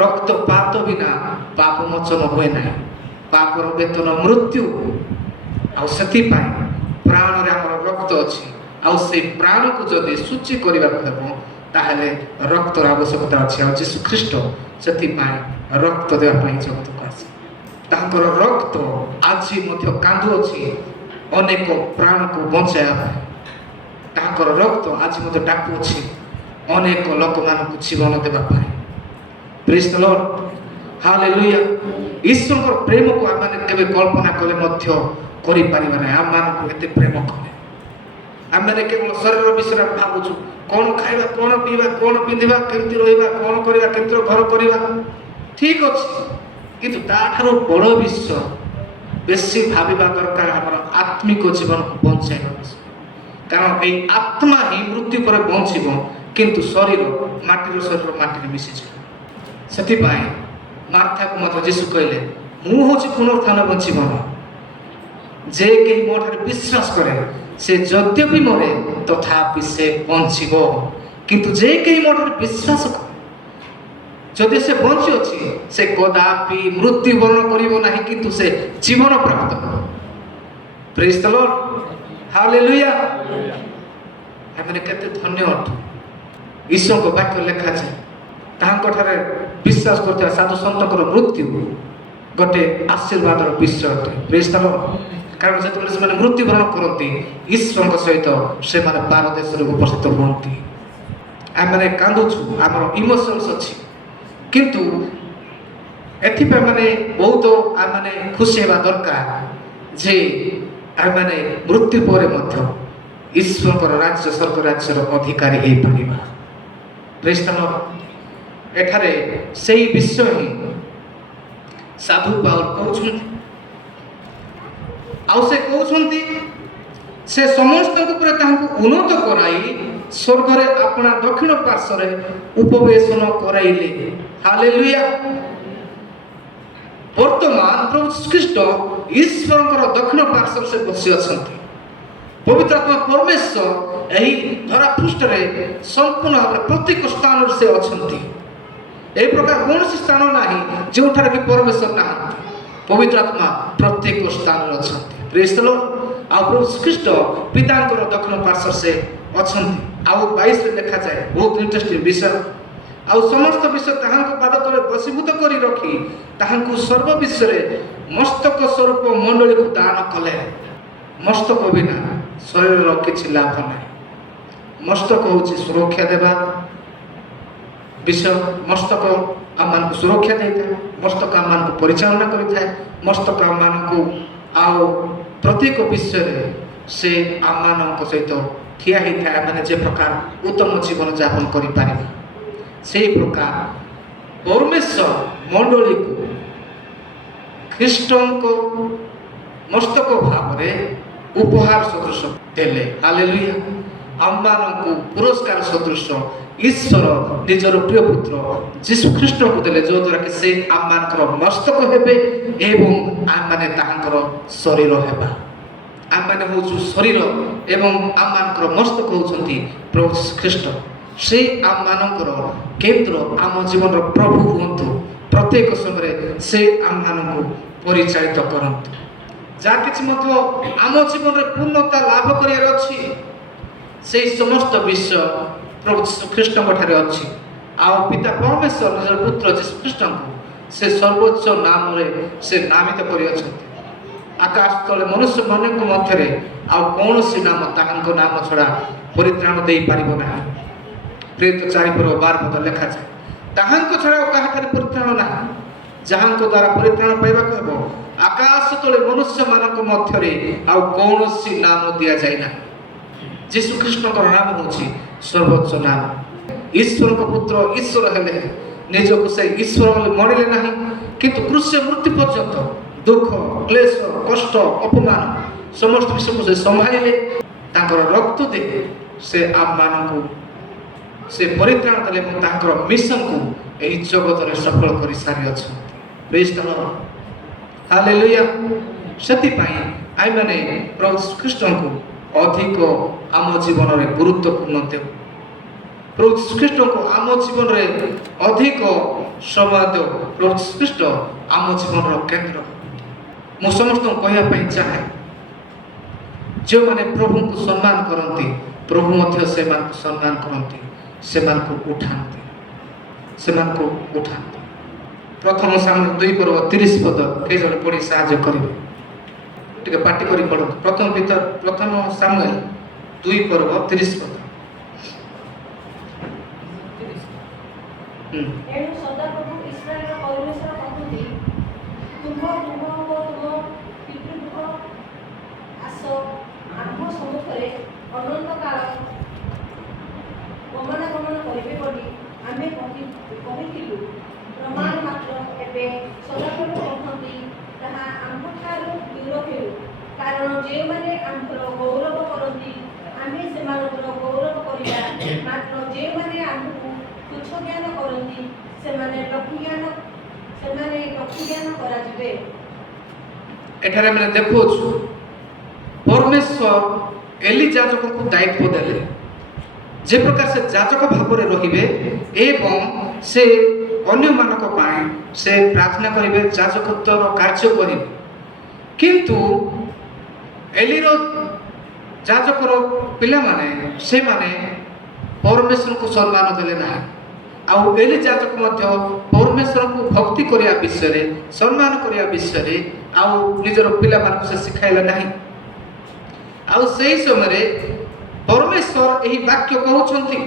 ରକ୍ତପାତ ବିନା ପାପ ମୋଚନ ହୁଏ ନାହିଁ। ପାପର ବେତନ ମୃତ୍ୟୁ। ଆଉ ସେଥିପାଇଁ ପ୍ରାଣରେ ଆମର ରକ୍ତ ଅଛି। ଆଉ ସେଇ ପ୍ରାଣକୁ ଯଦି ଶୁଚି କରିବାକୁ ହେବ, ତାହେଲେ ରକ୍ତର ଆବଶ୍ୟକତା ଅଛି। ଆଉ ଯୀଶୁ ଖ୍ରୀଷ୍ଟ ସେଥିପାଇଁ ରକ୍ତ ଦେବା ପାଇଁ ଜଗତକୁ ଆସେ। ତାଙ୍କର ରକ୍ତ ଆଜି ମଧ୍ୟ କାନ୍ଦୁଅଛି ଅନେକ ପ୍ରାଣକୁ ବଞ୍ଚାଇବା ପାଇଁ। ତାଙ୍କର ରକ୍ତ ଆଜି ମଧ୍ୟ ଡାକୁଅଛି ଅନେକ ଲୋକମାନଙ୍କୁ ଜୀବନ ଦେବା ପାଇଁ। ପ୍ରେଜ୍ ଦ ଲର୍ଡ, ହାଲେଲୁୟା। ଈଶ୍ୱରଙ୍କର ପ୍ରେମକୁ ଆମେ କେବେ କଳ୍ପନା କଲେ ମଧ୍ୟ କରିପାରିବା ନାହିଁ। ଆମମାନଙ୍କୁ ଏତେ ପ୍ରେମ କଲେ। ଆମେ କେବଳ ଶରୀର ବିଷୟରେ ଭାବୁଛୁ, କ'ଣ ଖାଇବା, କ'ଣ ପିଇବା, କ'ଣ ପିନ୍ଧିବା, କେମିତି ରହିବା, କ'ଣ କରିବା, କେମିତି ଘର କରିବା, ଠିକ ଅଛି। କିନ୍ତୁ ତାଠାରୁ ବଡ଼ ବିଷୟ ବେଶୀ ଭାବିବା ଦରକାର ଆମର ଆତ୍ମିକ ଜୀବନକୁ ବଞ୍ଚାଇବା ବିଷୟ। କାରଣ ଏଇ ଆତ୍ମା ହିଁ ମୃତ୍ୟୁ ପରେ ବଞ୍ଚିବ, କିନ୍ତୁ ଶରୀର ମାଟିର ଶରୀର ମାଟିରେ ମିଶିଯିବ। ସେଥିପାଇଁ ମାର୍ଥାକୁ ମଧ୍ୟ ଯୀଶୁ କହିଲେ, ମୁଁ ହେଉଛି ପୁନରୁତ୍ଥାନ ଏବଂ ଜୀବନ, ଯେ କେହି ମୋ ଠାରେ ବିଶ୍ୱାସ କରେ ସେ ଯଦ୍ୟପି ମରେ ତଥାପି ସେ ବଞ୍ଚିବ। କିନ୍ତୁ ଯେ କେହି ମୋ ଠାରେ ବିଶ୍ୱାସ କରେ ଯଦି ସେ ବଞ୍ଚିଅଛି ସେ କଦାପି ମୃତ୍ୟୁବରଣ କରିବ ନାହିଁ, କିନ୍ତୁ ସେ ଜୀବନ ପ୍ରାପ୍ତ କରିବ। ପ୍ରେଜ୍ ଦ ଲର୍ଡ, ହାଲେଲୁୟା। ଆମେ କେତେ ଧନ୍ୟ ଅଟୁ। ଈଶ୍ୱରଙ୍କ ବାକ୍ୟ ଲେଖାଯାଏ ତାହାଙ୍କଠାରେ ବିଶ୍ୱାସ କରୁଥିବା ସାଧୁ ସନ୍ତଙ୍କର ମୃତ୍ୟୁ ଗୋଟେ ଆଶୀର୍ବାଦର ବିଷୟ ଅଟେ। ପ୍ରେଜ୍ ଦ ଲର୍ଡ। କାରଣ ଯେତେବେଳେ ସେମାନେ ମୃତ୍ୟୁବରଣ କରନ୍ତି ଈଶ୍ୱରଙ୍କ ସହିତ ସେମାନେ ପାରଦେଶରେ ଉପସ୍ଥିତ ହୁଅନ୍ତି। ଆମେ କାନ୍ଦୁଛୁ, ଆମର ଇମୋସନ୍ସ ଅଛି, କିନ୍ତୁ ଏଥିପାଇଁ ବହୁତ ଆମେ ଖୁସି ହେବା ଦରକାର ଯେ ଆମେ ମୃତ୍ୟୁ ପରେ ମଧ୍ୟ ଈଶ୍ୱରଙ୍କର ରାଜ୍ୟ ସ୍ୱର୍ଗ ରାଜ୍ୟର ଅଧିକାରୀ ହେଇପାରିବା। ପ୍ରେଜ୍ ଦ ଲର୍ଡ। ଏଠାରେ ସେହି ବିଷୟ ହିଁ ସାଧୁ ପାଉଲ କହୁଛନ୍ତି। ଆଉ ସେ କହୁଛନ୍ତି ସେ ସମସ୍ତଙ୍କ ଉପରେ ତାହାଙ୍କୁ ଉନ୍ନତ କରାଇ ସ୍ୱର୍ଗରେ ଆପଣା ଦକ୍ଷିଣ ପାର୍ଶ୍ୱରେ ଉପବେଶନ କରାଇଲେ। ହାଲେଲୁୟା। ବର୍ତ୍ତମାନ ପ୍ରଭୁ ଖ୍ରୀଷ୍ଟ ଈଶ୍ୱରଙ୍କର ଦକ୍ଷିଣ ପାର୍ଶ୍ୱରେ ସେ ବସି ଅଛନ୍ତି। ପବିତ୍ର ଆତ୍ମା ପରମେଶ୍ୱର ଏହି ଧରା ପୃଷ୍ଠରେ ସମ୍ପୂର୍ଣ୍ଣ ଭାବରେ ପ୍ରତ୍ୟେକ ସ୍ଥାନରେ ସେ ଅଛନ୍ତି। ଏହି ପ୍ରକାର କୌଣସି ସ୍ଥାନ ନାହିଁ ଯେଉଁଠାରେ କି ପରମେଶ୍ୱର ନାହାନ୍ତି। ପବିତ୍ର ଆତ୍ମା ପ୍ରତ୍ୟେକ ସ୍ଥାନରେ ଅଛନ୍ତି। ପ୍ରେଜ୍ ଦ ଲର୍ଡ। ଆଉ ପ୍ରଭୁ ଖ୍ରୀଷ୍ଟ ପିତାଙ୍କର ଦକ୍ଷିଣ ପାର୍ଶ୍ୱରେ ସେ ଅଛନ୍ତି। ଆଉ 22ରେ ଲେଖାଯାଏ ବହୁତ ଇଣ୍ଟରେଷ୍ଟିଂ ବିଷୟ। ଆଉ ସମସ୍ତ ବିଷୟ ତାହାଙ୍କ ପାଦ ତଳେ ବଶୀଭୂତ କରି ରଖି ତାହାଙ୍କୁ ସର୍ବ ବିଷୟରେ ମସ୍ତକ ସ୍ୱରୂପ ମଣ୍ଡଳୀକୁ ଦାନ କଲେ। ମସ୍ତକ ବିନା ଶରୀରର କିଛି ଲାଭ ନାହିଁ। ମସ୍ତକ ହେଉଛି ସୁରକ୍ଷା ଦେବା ବିଷୟ। ମସ୍ତକ ଆମମାନଙ୍କୁ ସୁରକ୍ଷା ଦେଇଥାଏ, ମସ୍ତକ ଆମମାନଙ୍କୁ ପରିଚାଳନା କରିଥାଏ, ମସ୍ତକ ଆମମାନଙ୍କୁ ଆଉ ପ୍ରତ୍ୟେକ ବିଷୟରେ ସେ ଆମମାନଙ୍କ ସହିତ ଠିଆ ହେଇଥାଏ। ଆମେ ଯେ ପ୍ରକାର ଉତ୍ତମ ଜୀବନ ଯାପନ କରିପାରିବା ସେହି ପ୍ରକାର ପରମେଶ୍ୱର ମଣ୍ଡଳୀକୁ ଖ୍ରୀଷ୍ଟଙ୍କ ମସ୍ତକ ଭାବରେ ଉପହାର ସଦୃଶ ଦେଲେ। ହାଲେଲୁୟା। ଆମମାନଙ୍କୁ ପୁରସ୍କାର ସଦୃଶ ଈଶ୍ୱର ନିଜର ପ୍ରିୟ ପୁତ୍ର ଯୀଶୁ ଖ୍ରୀଷ୍ଟଙ୍କୁ ଦେଲେ, ଯଦ୍ୱାରା କି ସେ ଆମମାନଙ୍କର ମସ୍ତକ ହେବେ ଏବଂ ଆମମାନେ ତାହାଙ୍କର ଶରୀର ହେବା। ଆମମାନେ ହେଉଛୁ ଶରୀର ଏବଂ ଆମମାନଙ୍କର ମସ୍ତକ ହେଉଛନ୍ତି ପ୍ରଭୁ ଖ୍ରୀଷ୍ଟ। ସେ ଆମମାନଙ୍କର କେନ୍ଦ୍ର, ଆମ ଜୀବନର ପ୍ରଭୁ ହୁଅନ୍ତୁ। ପ୍ରତ୍ୟେକ ସମୟରେ ସେ ଆମମାନଙ୍କୁ ପରିଚାଳିତ କରନ୍ତୁ। ଯାହା କିଛି ମଧ୍ୟ ଆମ ଜୀବନରେ ପୂର୍ଣ୍ଣତା ଲାଭ କରିବାର ଅଛି ସେହି ସମସ୍ତ ବିଷୟ ପ୍ରଭୁ ଖ୍ରୀଷ୍ଟଙ୍କ ଠାରେ ଅଛି। ଆଉ ପିତା ପରମେଶ୍ୱର ନିଜର ପୁତ୍ର ଯୀଶୁ ଖ୍ରୀଷ୍ଟଙ୍କୁ ସେ ସର୍ବୋଚ୍ଚ ନାମରେ ସେ ନାମିତ କରିଅଛନ୍ତି। ଆକାଶ ତଳେ ମନୁଷ୍ୟମାନଙ୍କ ମଧ୍ୟରେ ଆଉ କୌଣସି ନାମ ତାହାଙ୍କ ନାମ ଛଡ଼ା ପରିତ୍ରାଣ ଦେଇପାରିବ ନାହିଁ। ପ୍ରେରିତ 4:12 ଲେଖାଯାଏ ତାହାଙ୍କ ଛଡ଼ା ଆଉ କାହାଠାରେ ପରିତ୍ରାଣ ନାହିଁ, ଯାହାଙ୍କ ଦ୍ୱାରା ପରିତ୍ରାଣ ପାଇବାକୁ ହେବ। ଆକାଶ ତଳେ ମନୁଷ୍ୟମାନଙ୍କ ମଧ୍ୟରେ ଆଉ କୌଣସି ନାମ ଦିଆଯାଇ ନାହିଁ। ଯୀଶୁ ଖ୍ରୀଷ୍ଟଙ୍କର ନାମ ହେଉଛି ସର୍ବୋଚ୍ଚ ନାମ। ଈଶ୍ୱରଙ୍କ ପୁତ୍ର ଈଶ୍ୱର ହେଲେ ନିଜକୁ ସେ ଈଶ୍ୱର ବୋଲି ମଣିଲେ ନାହିଁ, କିନ୍ତୁ କୃଷ୍ଣ ମୃତ୍ୟୁ ପର୍ଯ୍ୟନ୍ତ ଦୁଃଖ, କ୍ଲେଶ, କଷ୍ଟ, ଅପମାନ ସମସ୍ତ ବିଷୟକୁ ସେ ସମ୍ଭାଳିଲେ। ତାଙ୍କର ରକ୍ତ ଦେଇ ସେ ଆମମାନଙ୍କୁ ସେ ପରିତ୍ରାଣ ଦେଲେ ଏବଂ ତାଙ୍କର ମିଶନକୁ ଏହି ଜଗତରେ ସଫଳ କରି ସାରିଅଛନ୍ତି। ପ୍ରେଜ୍ ଦ ଲର୍ଡ, ହାଲେଲୁୟା। ସେଥିପାଇଁ ଆମେମାନେ ପ୍ରଭୁ ଖ୍ରୀଷ୍ଟଙ୍କୁ ଅଧିକ ଆମ ଜୀବନରେ ଗୁରୁତ୍ୱପୂର୍ଣ୍ଣ ଦେଉ। ପ୍ରଭୁ ଖ୍ରୀଷ୍ଟଙ୍କୁ ଆମ ଜୀବନରେ ଅଧିକ ସମୟ ଦେଉ। ପ୍ରଭୁ ଖ୍ରୀଷ୍ଟ ଆମ ଜୀବନର କେନ୍ଦ୍ର। ମୁଁ ସମସ୍ତଙ୍କୁ କହିବା ପାଇଁ ଚାହେଁ, ଯେଉଁମାନେ ପ୍ରଭୁଙ୍କୁ ସମ୍ମାନ କରନ୍ତି ପ୍ରଭୁ ମଧ୍ୟ ସେମାନଙ୍କୁ ସମ୍ମାନ କରନ୍ତି, ସେମାନଙ୍କୁ ଉଠାନ୍ତି। ପ୍ରଥମ ସାମୁଏଲ 2:30 କେହି ଜଣେ ପଢ଼ି ସାହାଯ୍ୟ କରିବେ? ଟିକେ ପାଟି କରି ପଢ଼ନ୍ତୁ। ପ୍ରଥମ ସାମୁଏଲ 2:30। ଏଣୁ ସଦାପ୍ରଭୁ ଇସ୍ରାଏଲର ପରମେଶ୍ୱର କହନ୍ତି, ତୁମ ଦୁଃଖ ଓ ତୁମ ପିତୃଦୁଃଖ ଆସ ଆମ୍ଭ ସମ୍ମୁଖରେ ଅନନ୍ତ କାଳ ଗମନାଗମନ କରିବେ ବୋଲି ଆମେ କହିଥିଲୁ। ପ୍ରମାଣ ମାତ୍ର ଏବେ ସଦାପ୍ରଭୁ କହନ୍ତି ତାହା ଆମ୍ଭଠାରୁ ଦୂର ହେଉ। କାରଣ ଯେଉଁମାନେ ଆମ୍ଭର ଗୌରବ କରନ୍ତି ଆମେ ସେମାନଙ୍କର ଗୌରବ କରିବା, ମାତ୍ର ଯେଉଁମାନେ ଆମ୍ଭକୁ ତୁଚ୍ଛ ଜ୍ଞାନ କରନ୍ତି ସେମାନେ ଲଘୁ ଜ୍ଞାନ କରାଯିବେ। ଏଠାରେ ଆମେ ଦେଖୁଛୁ ପରମେଶ୍ୱର ଏଲି ଯାଜକଙ୍କୁ ଦାୟିତ୍ୱ ଦେଲେ ଯେ ପ୍ରକାର ସେ ଯାଜକ ଭାବରେ ରହିବେ ଏବଂ ସେ ଅନ୍ୟମାନଙ୍କ ପାଇଁ ସେ ପ୍ରାର୍ଥନା କରିବେ, ଯାଜକତ୍ୱର କାର୍ଯ୍ୟ କରିବେ। କିନ୍ତୁ ଏଲିର ଯାଜକର ପିଲାମାନେ ସେମାନେ ପରମେଶ୍ୱରଙ୍କୁ ସମ୍ମାନ ଦେଲେ ନାହିଁ। ଆଉ ଏଲି ଯାଜକ ମଧ୍ୟ ପରମେଶ୍ୱରଙ୍କୁ ଭକ୍ତି କରିବା ବିଷୟରେ, ସମ୍ମାନ କରିବା ବିଷୟରେ ଆଉ ନିଜର ପିଲାମାନଙ୍କୁ ସେ ଶିଖାଇଲେ ନାହିଁ। ଆଉ ସେହି ସମୟରେ ପରମେଶ୍ୱର ଏହି ବାକ୍ୟ କହୁଛନ୍ତି,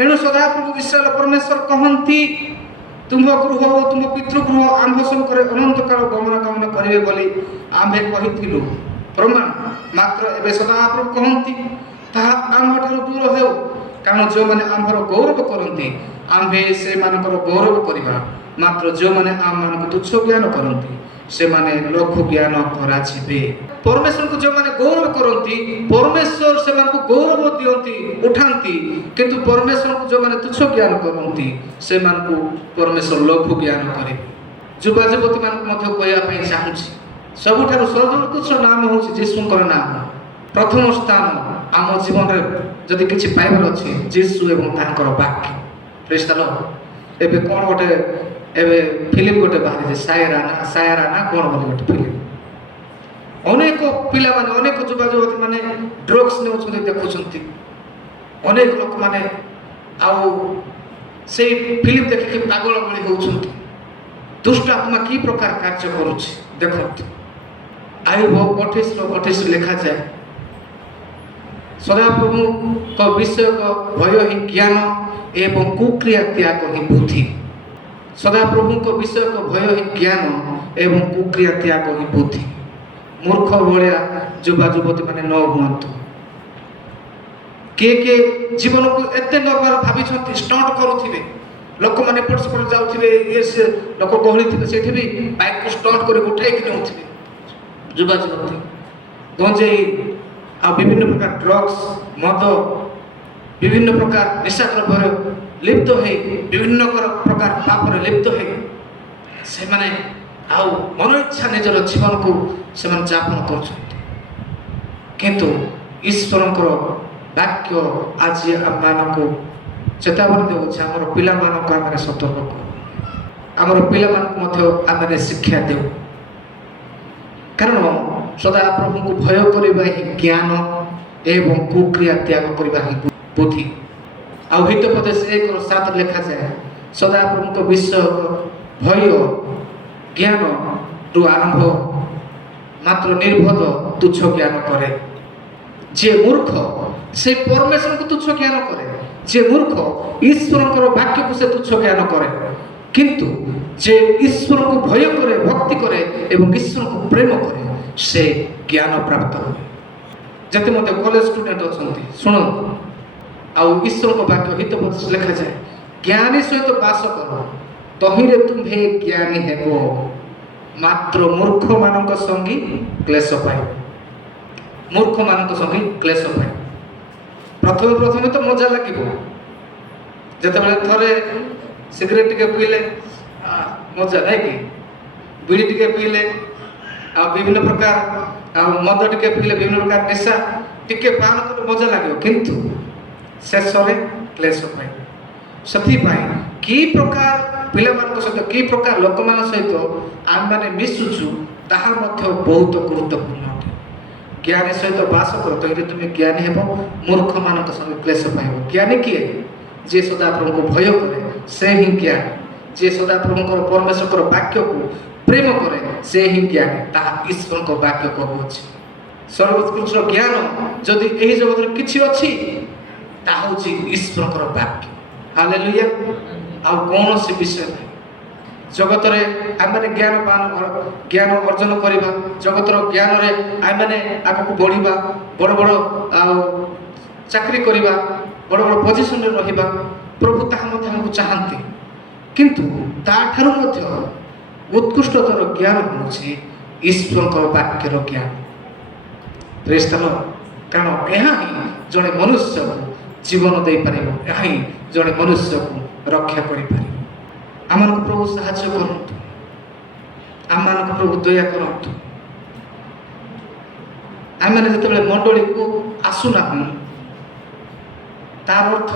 ଏଣୁ ସଦାପ୍ରଭୁ ଇସ୍ରାଏଲ ପରମେଶ୍ୱର କହନ୍ତି ତୁମ୍ଭ ଗୃହ ଓ ତୁମ୍ଭ ପିତୃଗୃହ ଆମ୍ଭ ସମ୍ମୁଖରେ ଅନନ୍ତ କାଳ ଗମନାଗମନ କରିବେ ବୋଲି ଆମ୍ଭେ କହିଥିଲୁ। ପ୍ରମାଣ ମାତ୍ର ଏବେ ସଦାପ୍ରଭୁ କହନ୍ତି ତାହା ଆମ୍ଭଠାରୁ ଦୂର ହେଉ। କାରଣ ଯେଉଁମାନେ ଆମ୍ଭର ଗୌରବ କରନ୍ତି ଆମ୍ଭେ ସେମାନଙ୍କର ଗୌରବ କରିବା, ମାତ୍ର ଯେଉଁମାନେ ଆମମାନଙ୍କୁ ତୁଚ୍ଛ ଜ୍ଞାନ କରନ୍ତି ସେମାନେ ଲଘୁ ଜ୍ଞାନ କରାଯିବେ। ପରମେଶ୍ୱରଙ୍କୁ ଯେଉଁମାନେ ଗୌରବ କରନ୍ତି ପରମେଶ୍ୱର ସେମାନଙ୍କୁ ଗୌରବ ଦିଅନ୍ତି, ଉଠାନ୍ତି। କିନ୍ତୁ ପରମେଶ୍ୱରଙ୍କୁ ଯେଉଁମାନେ ତୁଚ୍ଛ ଜ୍ଞାନ କରନ୍ତି ସେମାନଙ୍କୁ ପରମେଶ୍ୱର ଲଘୁ ଜ୍ଞାନ କରିବେ। ଯୁବା ଯୁବତୀମାନଙ୍କୁ ମଧ୍ୟ କହିବା ପାଇଁ ଚାହୁଁଛି, ସବୁଠାରୁ ସର୍ବୋତ୍କୃଷ୍ଟ ନାମ ହେଉଛି ଯୀଶୁଙ୍କର ନାମ। ପ୍ରଥମ ସ୍ଥାନ ଆମ ଜୀବନରେ ଯଦି କିଛି ପାଇବାର ଅଛି ଯୀଶୁ ଏବଂ ତାଙ୍କର ବାକ୍ୟ। ପ୍ରେଜ୍ ଦ ଲର୍ଡ। ଏବେ କ'ଣ ଗୋଟେ ଏବେ ଫିଲ୍ମ ଗୋଟେ ବାହାରିଛି ସାୟାରା ନା କ'ଣ ବୋଲି ଗୋଟେ ଫିଲ୍ମ। ଅନେକ ପିଲାମାନେ, ଅନେକ ଯୁବା ଯୁବତୀ ମାନେ ଡ୍ରଗ୍ସ ନେଉଛନ୍ତି, ଦେଖୁଛନ୍ତି। ଅନେକ ଲୋକମାନେ ଆଉ ସେଇ ଫିଲ୍ମ ଦେଖିକି ପାଗଳ ଭଳି ହେଉଛନ୍ତି। ଦୁଷ୍ଟ ଆତ୍ମା କି ପ୍ରକାର କାର୍ଯ୍ୟ କରୁଛି ଦେଖନ୍ତୁ। ଆୟୁବ 28:28 ଲେଖାଯାଏ, ସଦାପ୍ରଭୁଙ୍କ ବିଷୟକ ଭୟ ହିଁ ଜ୍ଞାନ ଏବଂ କୁକ୍ରିୟା ତ୍ୟାଗ ହିଁ ବୁଦ୍ଧି। ସଦାପ୍ରଭୁଙ୍କ ବିଷୟକ ଭୟ ହିଁ ଜ୍ଞାନ ଏବଂ କୁକ୍ରିୟା ତ୍ୟାଗ ହିଁ ବୁଦ୍ଧି। ମୂର୍ଖ ଭଳିଆ ଯୁବା ଯୁବତୀ ମାନେ ନ ହୁଅନ୍ତୁ। କିଏ ଜୀବନକୁ ଏତେ ନର୍ମାଲ ଭାବିଛନ୍ତି, ଷ୍ଟଣ୍ଟ କରୁଥିବେ, ଲୋକମାନେ ଏପଟ ସେପଟ ଯାଉଥିବେ, ଇଏ ସେ ଲୋକ ଗହଳି ଥିବେ, ସେଠି ବି ବାଇକକୁ ଷ୍ଟଣ୍ଟ କରି ଉଠାଇକି ନେଉଥିବେ। ଯୁବା ଯୁବତୀ ଗଞ୍ଜେଇ ଆଉ ବିଭିନ୍ନ ପ୍ରକାର ଡ୍ରଗ୍ସ, ମଦ, ବିଭିନ୍ନ ପ୍ରକାର ନିଶା ଦ୍ରବ୍ୟରେ ଲିପ୍ତ ହେଇ, ବିଭିନ୍ନ ପ୍ରକାର ପାପରେ ଲିପ୍ତ ହେଇ ସେମାନେ ଆଉ ମନ ଇଚ୍ଛା ନିଜର ଜୀବନକୁ ସେମାନେ ଯାପନ କରୁଛନ୍ତି। କିନ୍ତୁ ଈଶ୍ୱରଙ୍କର ବାକ୍ୟ ଆଜି ଆମମାନଙ୍କୁ ଚେତାବନୀ ଦେଉଛି, ଆମର ପିଲାମାନଙ୍କୁ ଆମେ ସତର୍କ କରୁ, ଆମର ପିଲାମାନଙ୍କୁ ମଧ୍ୟ ଆମେ ଶିକ୍ଷା ଦେଉ। କାରଣ ସଦାପ୍ରଭୁଙ୍କୁ ଭୟ କରିବା ହିଁ ଜ୍ଞାନ ଏବଂ କୁକ୍ରିୟା ତ୍ୟାଗ କରିବା ହିଁ ବୁଦ୍ଧି। ଆଉ ହିତୋପଦେଶ 1:7 ଲେଖାଯାଏ, ସଦାପ୍ରଭୁଙ୍କ ବିଷୟ ଭୟ ଜ୍ଞାନରୁ ଆରମ୍ଭ, ମାତ୍ର ନିର୍ଭଦ ତୁଚ୍ଛ ଜ୍ଞାନ କରେ। ଯିଏ ମୂର୍ଖ ସେ ପରମେଶ୍ୱରଙ୍କୁ ତୁଚ୍ଛ ଜ୍ଞାନ କରେ। ଯିଏ ମୂର୍ଖ ଈଶ୍ୱରଙ୍କର ବାକ୍ୟକୁ ସେ ତୁଚ୍ଛ ଜ୍ଞାନ କରେ। କିନ୍ତୁ ଯେ ଈଶ୍ୱରଙ୍କୁ ଭୟ କରେ, ଭକ୍ତି କରେ ଏବଂ ଈଶ୍ୱରଙ୍କୁ ପ୍ରେମ କରେ ସେ ଜ୍ଞାନ ପ୍ରାପ୍ତ ହୁଏ। ଯେତେ ମଧ୍ୟ କଲେଜ ଷ୍ଟୁଡେଣ୍ଟ ଅଛନ୍ତି ଶୁଣନ୍ତୁ, ଆଉ ଈଶ୍ୱରଙ୍କ ବାକ୍ୟ ହିତୋପଦେଶ ଲେଖାଯାଏ, ଜ୍ଞାନୀ ସହିତ ବାସ କର, ତହିଁରେ ତୁମ୍ଭେ ଜ୍ଞାନୀ ହେବ, ମାତ୍ର ମୂର୍ଖମାନଙ୍କ ସଙ୍ଗୀ କ୍ଲେଶ ପାଇବ। ମୂର୍ଖମାନଙ୍କ ସଙ୍ଗୀ କ୍ଲେଶ ପାଇବ। ପ୍ରଥମେ ତ ମଜା ଲାଗିବ, ଯେତେବେଳେ ଥରେ ସିଗାରେଟ୍ ଟିକେ ପିଇଲେ ମଜା ନାହିଁ କି, ବିଡ଼ି ଟିକେ ପିଇଲେ ଆଉ ବିଭିନ୍ନ ପ୍ରକାର ଆଉ ମଦ ଟିକେ ପିଇଲେ, ବିଭିନ୍ନ ପ୍ରକାର ନିଶା ଟିକେ ପାନ କଲେ ମଜା ଲାଗିବ, କିନ୍ତୁ ଶେଷରେ କ୍ଲେଶ ପାଇବ। ସେଥିପାଇଁ କି ପ୍ରକାର ପିଲାମାନଙ୍କ ସହିତ, କି ପ୍ରକାର ଲୋକମାନଙ୍କ ସହିତ ଆମେମାନେ ମିଶୁଛୁ ତାହା ମଧ୍ୟ ବହୁତ ଗୁରୁତ୍ୱପୂର୍ଣ୍ଣ ଅଟେ। ଜ୍ଞାନୀ ସହିତ ବାସ କର, ତହିଁରେ ତୁମେ ଜ୍ଞାନୀ ହେବ, ମୂର୍ଖମାନଙ୍କ ସଙ୍ଗେ କ୍ଲେଶ ପାଇବ। ଜ୍ଞାନୀ କିଏ? ଯିଏ ସଦାପ୍ରଭୁଙ୍କୁ ଭୟ କରେ ସେ ହିଁ ଜ୍ଞାନୀ। ଯିଏ ସଦାପ୍ରଭୁଙ୍କର ପରମେଶ୍ୱରଙ୍କର ବାକ୍ୟକୁ ପ୍ରେମ କରେ ସେ ହିଁ ଜ୍ଞାନୀ। ତାହା ଈଶ୍ୱରଙ୍କ ବାକ୍ୟ କହୁଅଛି। ସର୍ବୋତ୍କୃଷ୍ଟ ଜ୍ଞାନ ଯଦି ଏହି ଜଗତରେ କିଛି ଅଛି ତାହା ହେଉଛି ଈଶ୍ୱରଙ୍କର ବାକ୍ୟ। ହାଲେଲୁୟା। ଆଉ କୌଣସି ବିଷୟ ନାହିଁ। ଜଗତରେ ଆମେମାନେ ଜ୍ଞାନ ଅର୍ଜନ କରିବା, ଜଗତର ଜ୍ଞାନରେ ଆମେମାନେ ଆଗକୁ ବଢ଼ିବା, ବଡ଼ ବଡ଼ ଚାକିରି କରିବା, ବଡ଼ ବଡ଼ ପୋଜିସନରେ ରହିବା, ପ୍ରଭୁ ତାହା ମଧ୍ୟ ଆମକୁ ଚାହାନ୍ତି। କିନ୍ତୁ ତାଠାରୁ ମଧ୍ୟ ଉତ୍କୃଷ୍ଟତର ଜ୍ଞାନ ହେଉଛି ଈଶ୍ୱରଙ୍କ ବାକ୍ୟର ଜ୍ଞାନ। ପ୍ରେଜ୍ ଦ ଲର୍ଡ। କାରଣ ଏହା ହିଁ ଜଣେ ମନୁଷ୍ୟକୁ ଜୀବନ ଦେଇପାରିବ, ଏହା ହିଁ ଜଣେ ମନୁଷ୍ୟକୁ ରକ୍ଷା କରିପାରିବ। ଆମମାନଙ୍କୁ ପ୍ରଭୁ ସାହାଯ୍ୟ କରନ୍ତୁ, ଆମମାନଙ୍କୁ ପ୍ରଭୁ ଦୟା କରନ୍ତୁ। ଆମେମାନେ ଯେତେବେଳେ ମଣ୍ଡଳୀକୁ ଆସୁନାହୁଁ, ତାର ଅର୍ଥ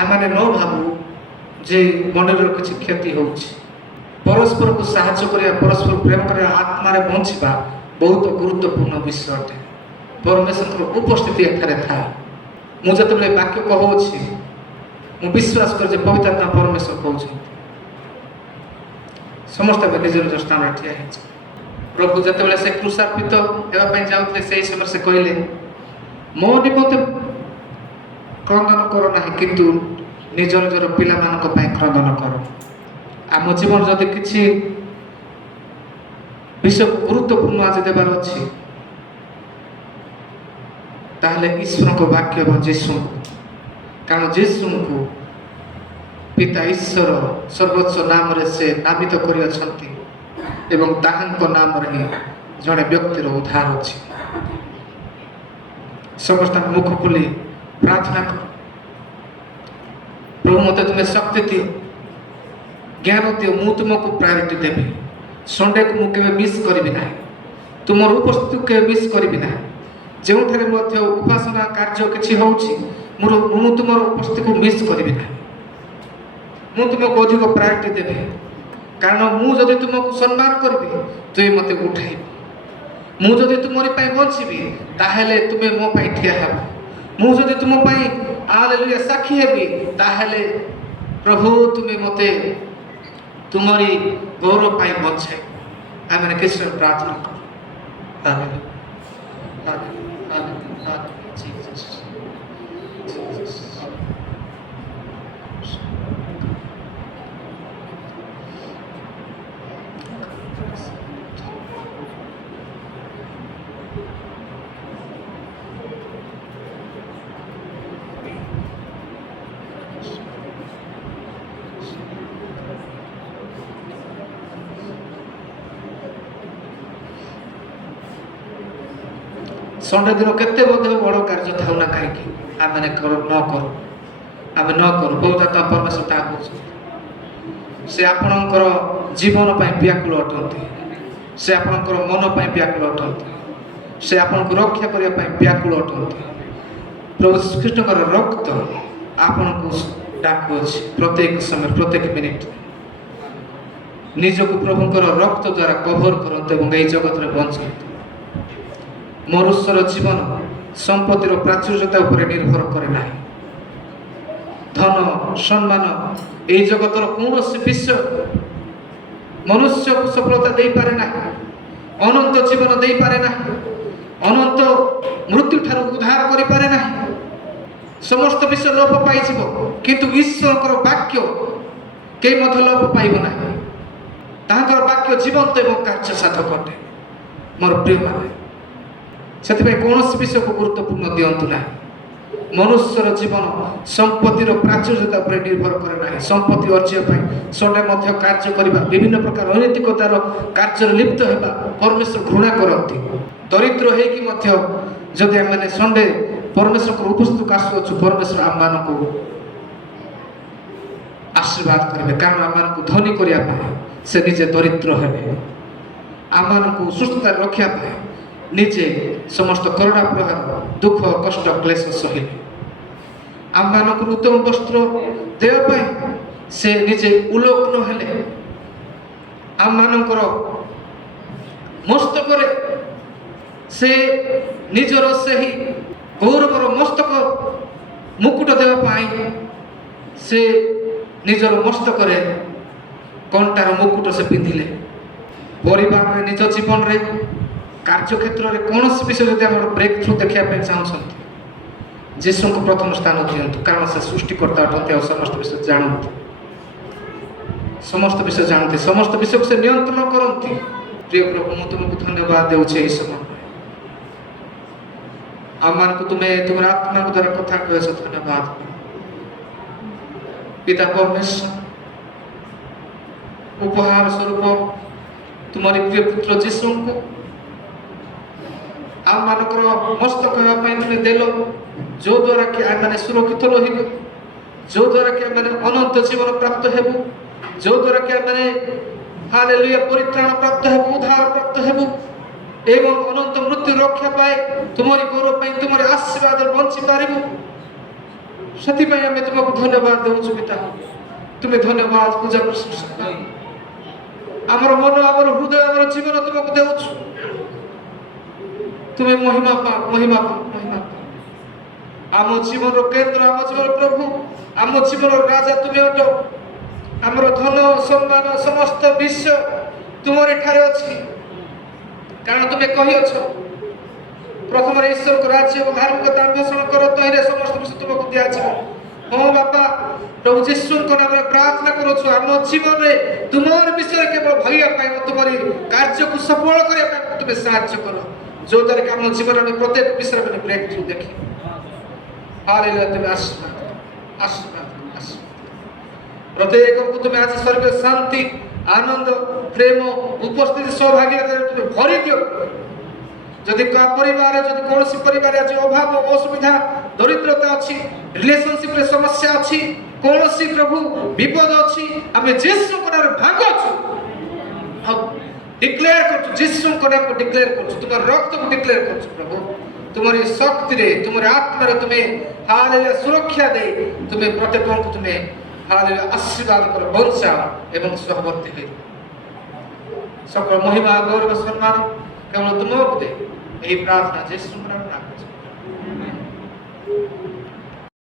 ଆମେମାନେ ନ ଭାବୁ ଯେ ମଣ୍ଡଳୀର କିଛି କ୍ଷତି ହେଉଛି। ପରସ୍ପରକୁ ସାହାଯ୍ୟ କରିବା, ପରସ୍ପର ପ୍ରେମ କରିବା, ଆତ୍ମାରେ ବଞ୍ଚିବା ବହୁତ ଗୁରୁତ୍ୱପୂର୍ଣ୍ଣ ବିଷୟ ଅଟେ। ପରମେଶ୍ୱରଙ୍କର ଉପସ୍ଥିତି ଏଠାରେ ଥାଏ। ମୁଁ ଯେତେବେଳେ ବାକ୍ୟ କହୁଅଛି, ମୁଁ ବିଶ୍ୱାସ କରେ ଯେ ପବିତ୍ର ଆତ୍ମା ପରମେଶ୍ୱର କହୁଛନ୍ତି। ସମସ୍ତେ ନିଜ ନିଜ ସ୍ଥାନରେ ଠିଆ ହେଇଛି। ପ୍ରଭୁ ଯେତେବେଳେ ସେ କ୍ରୁଶାର୍ପିତ ହେବା ପାଇଁ ଯାଉଥିଲେ, ସେହି ସମୟରେ ସେ କହିଲେ, ମୋ ନିମନ୍ତେ କ୍ରନ୍ଦନ କର ନାହିଁ, କିନ୍ତୁ ନିଜ ନିଜର ପିଲାମାନଙ୍କ ପାଇଁ କ୍ରନ୍ଦନ କର। ଆମ ଜୀବନ ଯଦି କିଛି ବିଷୟକୁ ଗୁରୁତ୍ୱପୂର୍ଣ୍ଣ ଆଜି ଦେବାର ଅଛି, ତାହେଲେ ଈଶ୍ୱରଙ୍କ ବାକ୍ୟ ଏବଂ ଯୀଶୁଙ୍କୁ। କାରଣ ଯୀଶୁଙ୍କୁ ପିତା ଈଶ୍ୱର ସର୍ବୋଚ୍ଚ ନାମରେ ସେ ନାମିତ କରିଅଛନ୍ତି ଏବଂ ତାହାଙ୍କ ନାମରେ ହିଁ ଜଣେ ବ୍ୟକ୍ତିର ଉଦ୍ଧାର ଅଛି। ସମସ୍ତ ମୁଖ ଖୋଲି ପ୍ରାର୍ଥନା କର, ପ୍ରଭୁ ମୋତେ ତୁମେ ଶକ୍ତି ଦିଅ, ଜ୍ଞାନ ଦିଅ, ମୁଁ ତୁମକୁ ପ୍ରାୟୋରିଟି ଦେବି। ସଣ୍ଡେକୁ ମୁଁ କେବେ ମିସ୍ କରିବି ନାହିଁ, ତୁମର ଉପସ୍ଥିତିକୁ କେବେ ମିସ୍ କରିବି ନାହିଁ। ଯେଉଁଠାରେ ମଧ୍ୟ ଉପାସନା କାର୍ଯ୍ୟ କିଛି ହେଉଛି, ମୁଁ ତୁମର ଉପସ୍ଥିତିକୁ ମିସ୍ କରିବି ନାହିଁ। ମୁଁ ତୁମକୁ ଅଧିକ ପ୍ରାୟୋରିଟି ଦେବି, କାରଣ ମୁଁ ଯଦି ତୁମକୁ ସମ୍ମାନ କରିବି, ତୁମେ ମୋତେ ଉଠାଇବ। ମୁଁ ଯଦି ତୁମରି ପାଇଁ ବଞ୍ଚିବି, ତାହେଲେ ତୁମେ ମୋ ପାଇଁ ଠିଆ ହେବ। ମୁଁ ଯଦି ତୁମ ପାଇଁ ହାଲେଲୁୟା ସାକ୍ଷୀ ହେବି, ତାହେଲେ ପ୍ରଭୁ ତୁମେ ମୋତେ ତୁମରି ଗୌରବ ପାଇଁ ବଞ୍ଚାଇବ। ଆମେ କିଛି ପ୍ରାର୍ଥନା କରୁ। Hallelujah, hallelujah, hallelujah, Jesus, Jesus. Sunday ଦିନ କେତେ ବୋଧେ ବଡ଼ କାର୍ଯ୍ୟ ଥାଉ ନା କାହିଁକି ଆମେ ନ କରୁ ବହୁତ ପରମେଶ୍ୱର ତାହା କହୁଛନ୍ତି। ସେ ଆପଣଙ୍କର ଜୀବନ ପାଇଁ ବ୍ୟାକୁଳ ଅଟନ୍ତି, ସେ ଆପଣଙ୍କର ମନ ପାଇଁ ବ୍ୟାକୁଳ ଅଟନ୍ତି, ସେ ଆପଣଙ୍କୁ ରକ୍ଷା କରିବା ପାଇଁ ବ୍ୟାକୁଳ ଅଟନ୍ତି। ପ୍ରଭୁ ଶ୍ରୀକୃଷ୍ଣଙ୍କର ରକ୍ତ ଆପଣଙ୍କୁ ଡାକୁଅଛି ପ୍ରତ୍ୟେକ ସମୟ, ପ୍ରତ୍ୟେକ ମିନିଟ୍। ନିଜକୁ ପ୍ରଭୁଙ୍କର ରକ୍ତ ଦ୍ୱାରା କଭର କରନ୍ତୁ ଏବଂ ଏହି ଜଗତରେ ବଞ୍ଚନ୍ତୁ। ମନୁଷ୍ୟର ଜୀବନ ସମ୍ପତ୍ତିର ପ୍ରାଚୁର୍ଯ୍ୟତା ଉପରେ ନିର୍ଭର କରେ ନାହିଁ। ଧନ ସମ୍ମାନ ଏହି ଜଗତର କୌଣସି ବିଷୟ ମନୁଷ୍ୟକୁ ସଫଳତା ଦେଇପାରେ ନାହିଁ, ଅନନ୍ତ ଜୀବନ ଦେଇପାରେ ନାହିଁ, ଅନନ୍ତ ମୃତ୍ୟୁଠାରୁ ଉଦ୍ଧାର କରିପାରେ ନାହିଁ। ସମସ୍ତ ବିଷୟ ଲୋପ ପାଇଯିବ, କିନ୍ତୁ ଈଶ୍ୱରଙ୍କର ବାକ୍ୟ କେହି ମଧ୍ୟ ଲୋପ ପାଇବ ନାହିଁ। ତାହାଙ୍କର ବାକ୍ୟ ଜୀବନ୍ତ ଏବଂ କାର୍ଯ୍ୟ ସାଧକ ଅଟେ। ମୋର ପ୍ରିୟମାନେ, ସେଥିପାଇଁ କୌଣସି ବିଷୟକୁ ଗୁରୁତ୍ୱପୂର୍ଣ୍ଣ ଦିଅନ୍ତୁ ନାହିଁ। ମନୁଷ୍ୟର ଜୀବନ ସମ୍ପତ୍ତିର ପ୍ରାଚୁର୍ଯ୍ୟତା ଉପରେ ନିର୍ଭର କରେ ନାହିଁ। ସମ୍ପତ୍ତି ଅର୍ଜିବା ପାଇଁ ସଣ୍ଡେ ମଧ୍ୟ କାର୍ଯ୍ୟ କରିବା, ବିଭିନ୍ନ ପ୍ରକାର ଅନୈତିକତାର କାର୍ଯ୍ୟରେ ଲିପ୍ତ ହେବା ପରମେଶ୍ୱର ଘୃଣା କରନ୍ତି। ଦରିଦ୍ର ହେଇକି ମଧ୍ୟ ଯଦି ଆମେ ସଣ୍ଡେ ପରମେଶ୍ୱରଙ୍କର ଉପସ୍ଥିତିକୁ ଆସୁଅଛୁ, ପରମେଶ୍ୱର ଆମମାନଙ୍କୁ ଆଶୀର୍ବାଦ କରିବେ। କାରଣ ଆମମାନଙ୍କୁ ଧନୀ କରିବା ପାଇଁ ସେ ନିଜେ ଦରିଦ୍ର ହେବେ, ଆମମାନଙ୍କୁ ସୁସ୍ଥତାରେ ରଖିବା ପାଇଁ ନିଜେ ସମସ୍ତ କରୁଣା ପ୍ରହାର ଦୁଃଖ କଷ୍ଟ କ୍ଲେଶ ସହିଲେ, ଆମମାନଙ୍କୁ ନୂତନ ବସ୍ତ୍ର ଦେବା ପାଇଁ ସେ ନିଜେ ଉଲଗ୍ନ ହେଲେ, ଆମମାନଙ୍କର ମସ୍ତକରେ ସେ ନିଜର ସେହି ଗୌରବର ମସ୍ତକ ମୁକୁଟ ଦେବା ପାଇଁ ସେ ନିଜର ମସ୍ତକରେ କଣ୍ଟାର ମୁକୁଟ ସେ ପିନ୍ଧିଲେ। ପରିବାରରେ, ନିଜ ଜୀବନରେ, କାର୍ଯ୍ୟକ୍ଷେତ୍ରରେ କୌଣସି ବିଷୟ ଯଦି ଆମର ବ୍ରେକ୍ ଥ୍ରୁ ଦେଖିବା ପାଇଁ ଚାହୁଁଛନ୍ତି, ଯୀଶୁଙ୍କୁ ପ୍ରଥମ ସ୍ଥାନ ଦିଅନ୍ତୁ। କାରଣ ସେ ସୃଷ୍ଟିକର୍ତ୍ତା ଅଟନ୍ତି ଆଉ ସମସ୍ତ ବିଷୟ ଜାଣନ୍ତି। ସମସ୍ତ ବିଷୟ ଜାଣନ୍ତି, ସମସ୍ତ ବିଷୟକୁ ସେ ନିୟନ୍ତ୍ରଣ କରନ୍ତି। ପ୍ରିୟ ପ୍ରଭୁ, ମୁଁ ତୁମକୁ ଧନ୍ୟବାଦ ଦେଉଛି ଏହି ସମୟ। ଆମମାନଙ୍କୁ ତୁମେ ତୁମର ଆତ୍ମାଙ୍କ ଦ୍ୱାରା କଥା କହିଛ, ଧନ୍ୟବାଦ। ପିତା ପରମେଶ୍ୱର, ଉପହାର ସ୍ୱରୂପ ତୁମରି ପ୍ରିୟ ପୁତ୍ର ଯୀଶୁଙ୍କୁ ଆମମାନଙ୍କର ମସ୍ତକ ହେବା ପାଇଁ ତୁମେ ଦେଲ, ଯୋଉ ଦ୍ୱାରା କି ଆମମାନେ ସୁରକ୍ଷିତ ରହିବୁ, ଯୋଉ ଦ୍ୱାରା କି ଆମମାନେ ଅନନ୍ତ ଜୀବନ ପ୍ରାପ୍ତ ହେବୁ, ଯୋଉ ଦ୍ୱାରା କି ଆମମାନେ ହାଲେଲୁୟା ପରିତ୍ରାଣ ପ୍ରାପ୍ତ ହେବୁ, ଉଦ୍ଧାର ପ୍ରାପ୍ତ ହେବୁ ଏବଂ ଅନନ୍ତ ମୃତ୍ୟୁ ରକ୍ଷା ପାଇ ତୁମରି ଗୌରବ ପାଇଁ ତୁମର ଆଶୀର୍ବାଦରେ ବଞ୍ଚି ପାରିବୁ। ସେଥିପାଇଁ ଆମେ ତୁମକୁ ଧନ୍ୟବାଦ ଦେଉଛୁ ପିତା। ତୁମେ ଧନ୍ୟବାଦ, ପୂଜା, ପ୍ରଶଂସା ପାଇ ଆମର ମନ, ଆମର ହୃଦୟ, ଆମର ଜୀବନ ତୁମକୁ ଦେଉଛୁ। ତୁମେ ମହିମା ପାଅ, ମହିମା ପାଅ, ମହିମା ପାଅ। ଆମ ଜୀବନର କେନ୍ଦ୍ର, ଆମ ଜୀବନ ପ୍ରଭୁ, ଆମ ଜୀବନର ରାଜା ତୁମେ ଅଟ। ଆମର ଧନ ସମ୍ମାନ ସମସ୍ତ ବିଷୟ ତୁମରି ଠାରେ ଅଛି, କାରଣ ତୁମେ କହିଅଛ ପ୍ରଥମରେ ଈଶ୍ୱରଙ୍କ ରାଜ୍ୟ ଏବଂ ଧାର୍ମିକତା ଅନ୍ୱେଷଣ କର, ତହିଁରେ ସମସ୍ତ ବିଷୟ ତୁମକୁ ଦିଆଯିବ। ହଁ ବାପା, ପ୍ରଭୁ ଯୀଶୁଙ୍କ ନାମରେ ପ୍ରାର୍ଥନା କରୁଛୁ, ଆମ ଜୀବନରେ ତୁମର ବିଷୟରେ କେବଳ ଭାବିବା ପାଇଁ, ତୁମରି କାର୍ଯ୍ୟକୁ ସଫଳ କରିବା ପାଇଁ ତୁମେ ସାହାଯ୍ୟ କର, ଯୋଉଦ୍ୱାରା କି ଆମ ଜୀବନରେ ଆମେ ପ୍ରତ୍ୟେକ ବିଷୟରେ ଆମେ ବ୍ରେକ୍ ଥ୍ରୁ ଦେଖି। ହାଲେଲୁୟା, ତୁମେ ଆଶୀର୍ବାଦ, ଆଶୀର୍ବାଦ, ଆଶୀର୍ବାଦ। ପ୍ରତ୍ୟେକଙ୍କୁ ତୁମେ ଆଜି ସ୍ୱର୍ଗୀୟ ଶାନ୍ତି, ଆନନ୍ଦ, ପ୍ରେମ, ଉପସ୍ଥିତି, ସୌଭାଗ୍ୟତାରେ ତୁମେ ଭରି ଦିଅ। ଯଦି କାହା ପରିବାରରେ, ଯଦି କୌଣସି ପରିବାରରେ ଆଜି ଅଭାବ, ଅସୁବିଧା, ଦରିଦ୍ରତା ଅଛି, ରିଲେସନସିପରେ ସମସ୍ୟା ଅଛି, କୌଣସି ପ୍ରଭୁ ବିପଦ ଅଛି, ଆମେ ଯୀଶୁଙ୍କ ନାମରେ ଭାଙ୍ଗୁଛୁ ଆଉ ଡିକ୍ଲେୟାର କରୁଛୁ, ଯୀଶୁଙ୍କ ନାମକୁ ଡିକ୍ଲେୟାର କରୁଛୁ, ତୁମର ରକ୍ତକୁ ଡିକ୍ଲେୟାର କରୁଛୁ ପ୍ରଭୁ। ତୁମର ଶକ୍ତିରେ, ତୁମର ଆତ୍ମାରେ ତୁମେ ହାଲେଲୁୟା ସୁରକ୍ଷା ଦେଇ ତୁମେ ପ୍ରତ୍ୟେକଙ୍କୁ ତୁମେ ହାଲେଲୁୟା ଆଶୀର୍ବାଦ କର, ବଞ୍ଚାଅ ଏବଂ ସହବର୍ତ୍ତୀ ହୋଇ সকল মহিমা, গৌরব, সম্মান কেবল তুমକୁ দে। এই প্রার্থনা যীশুর নামে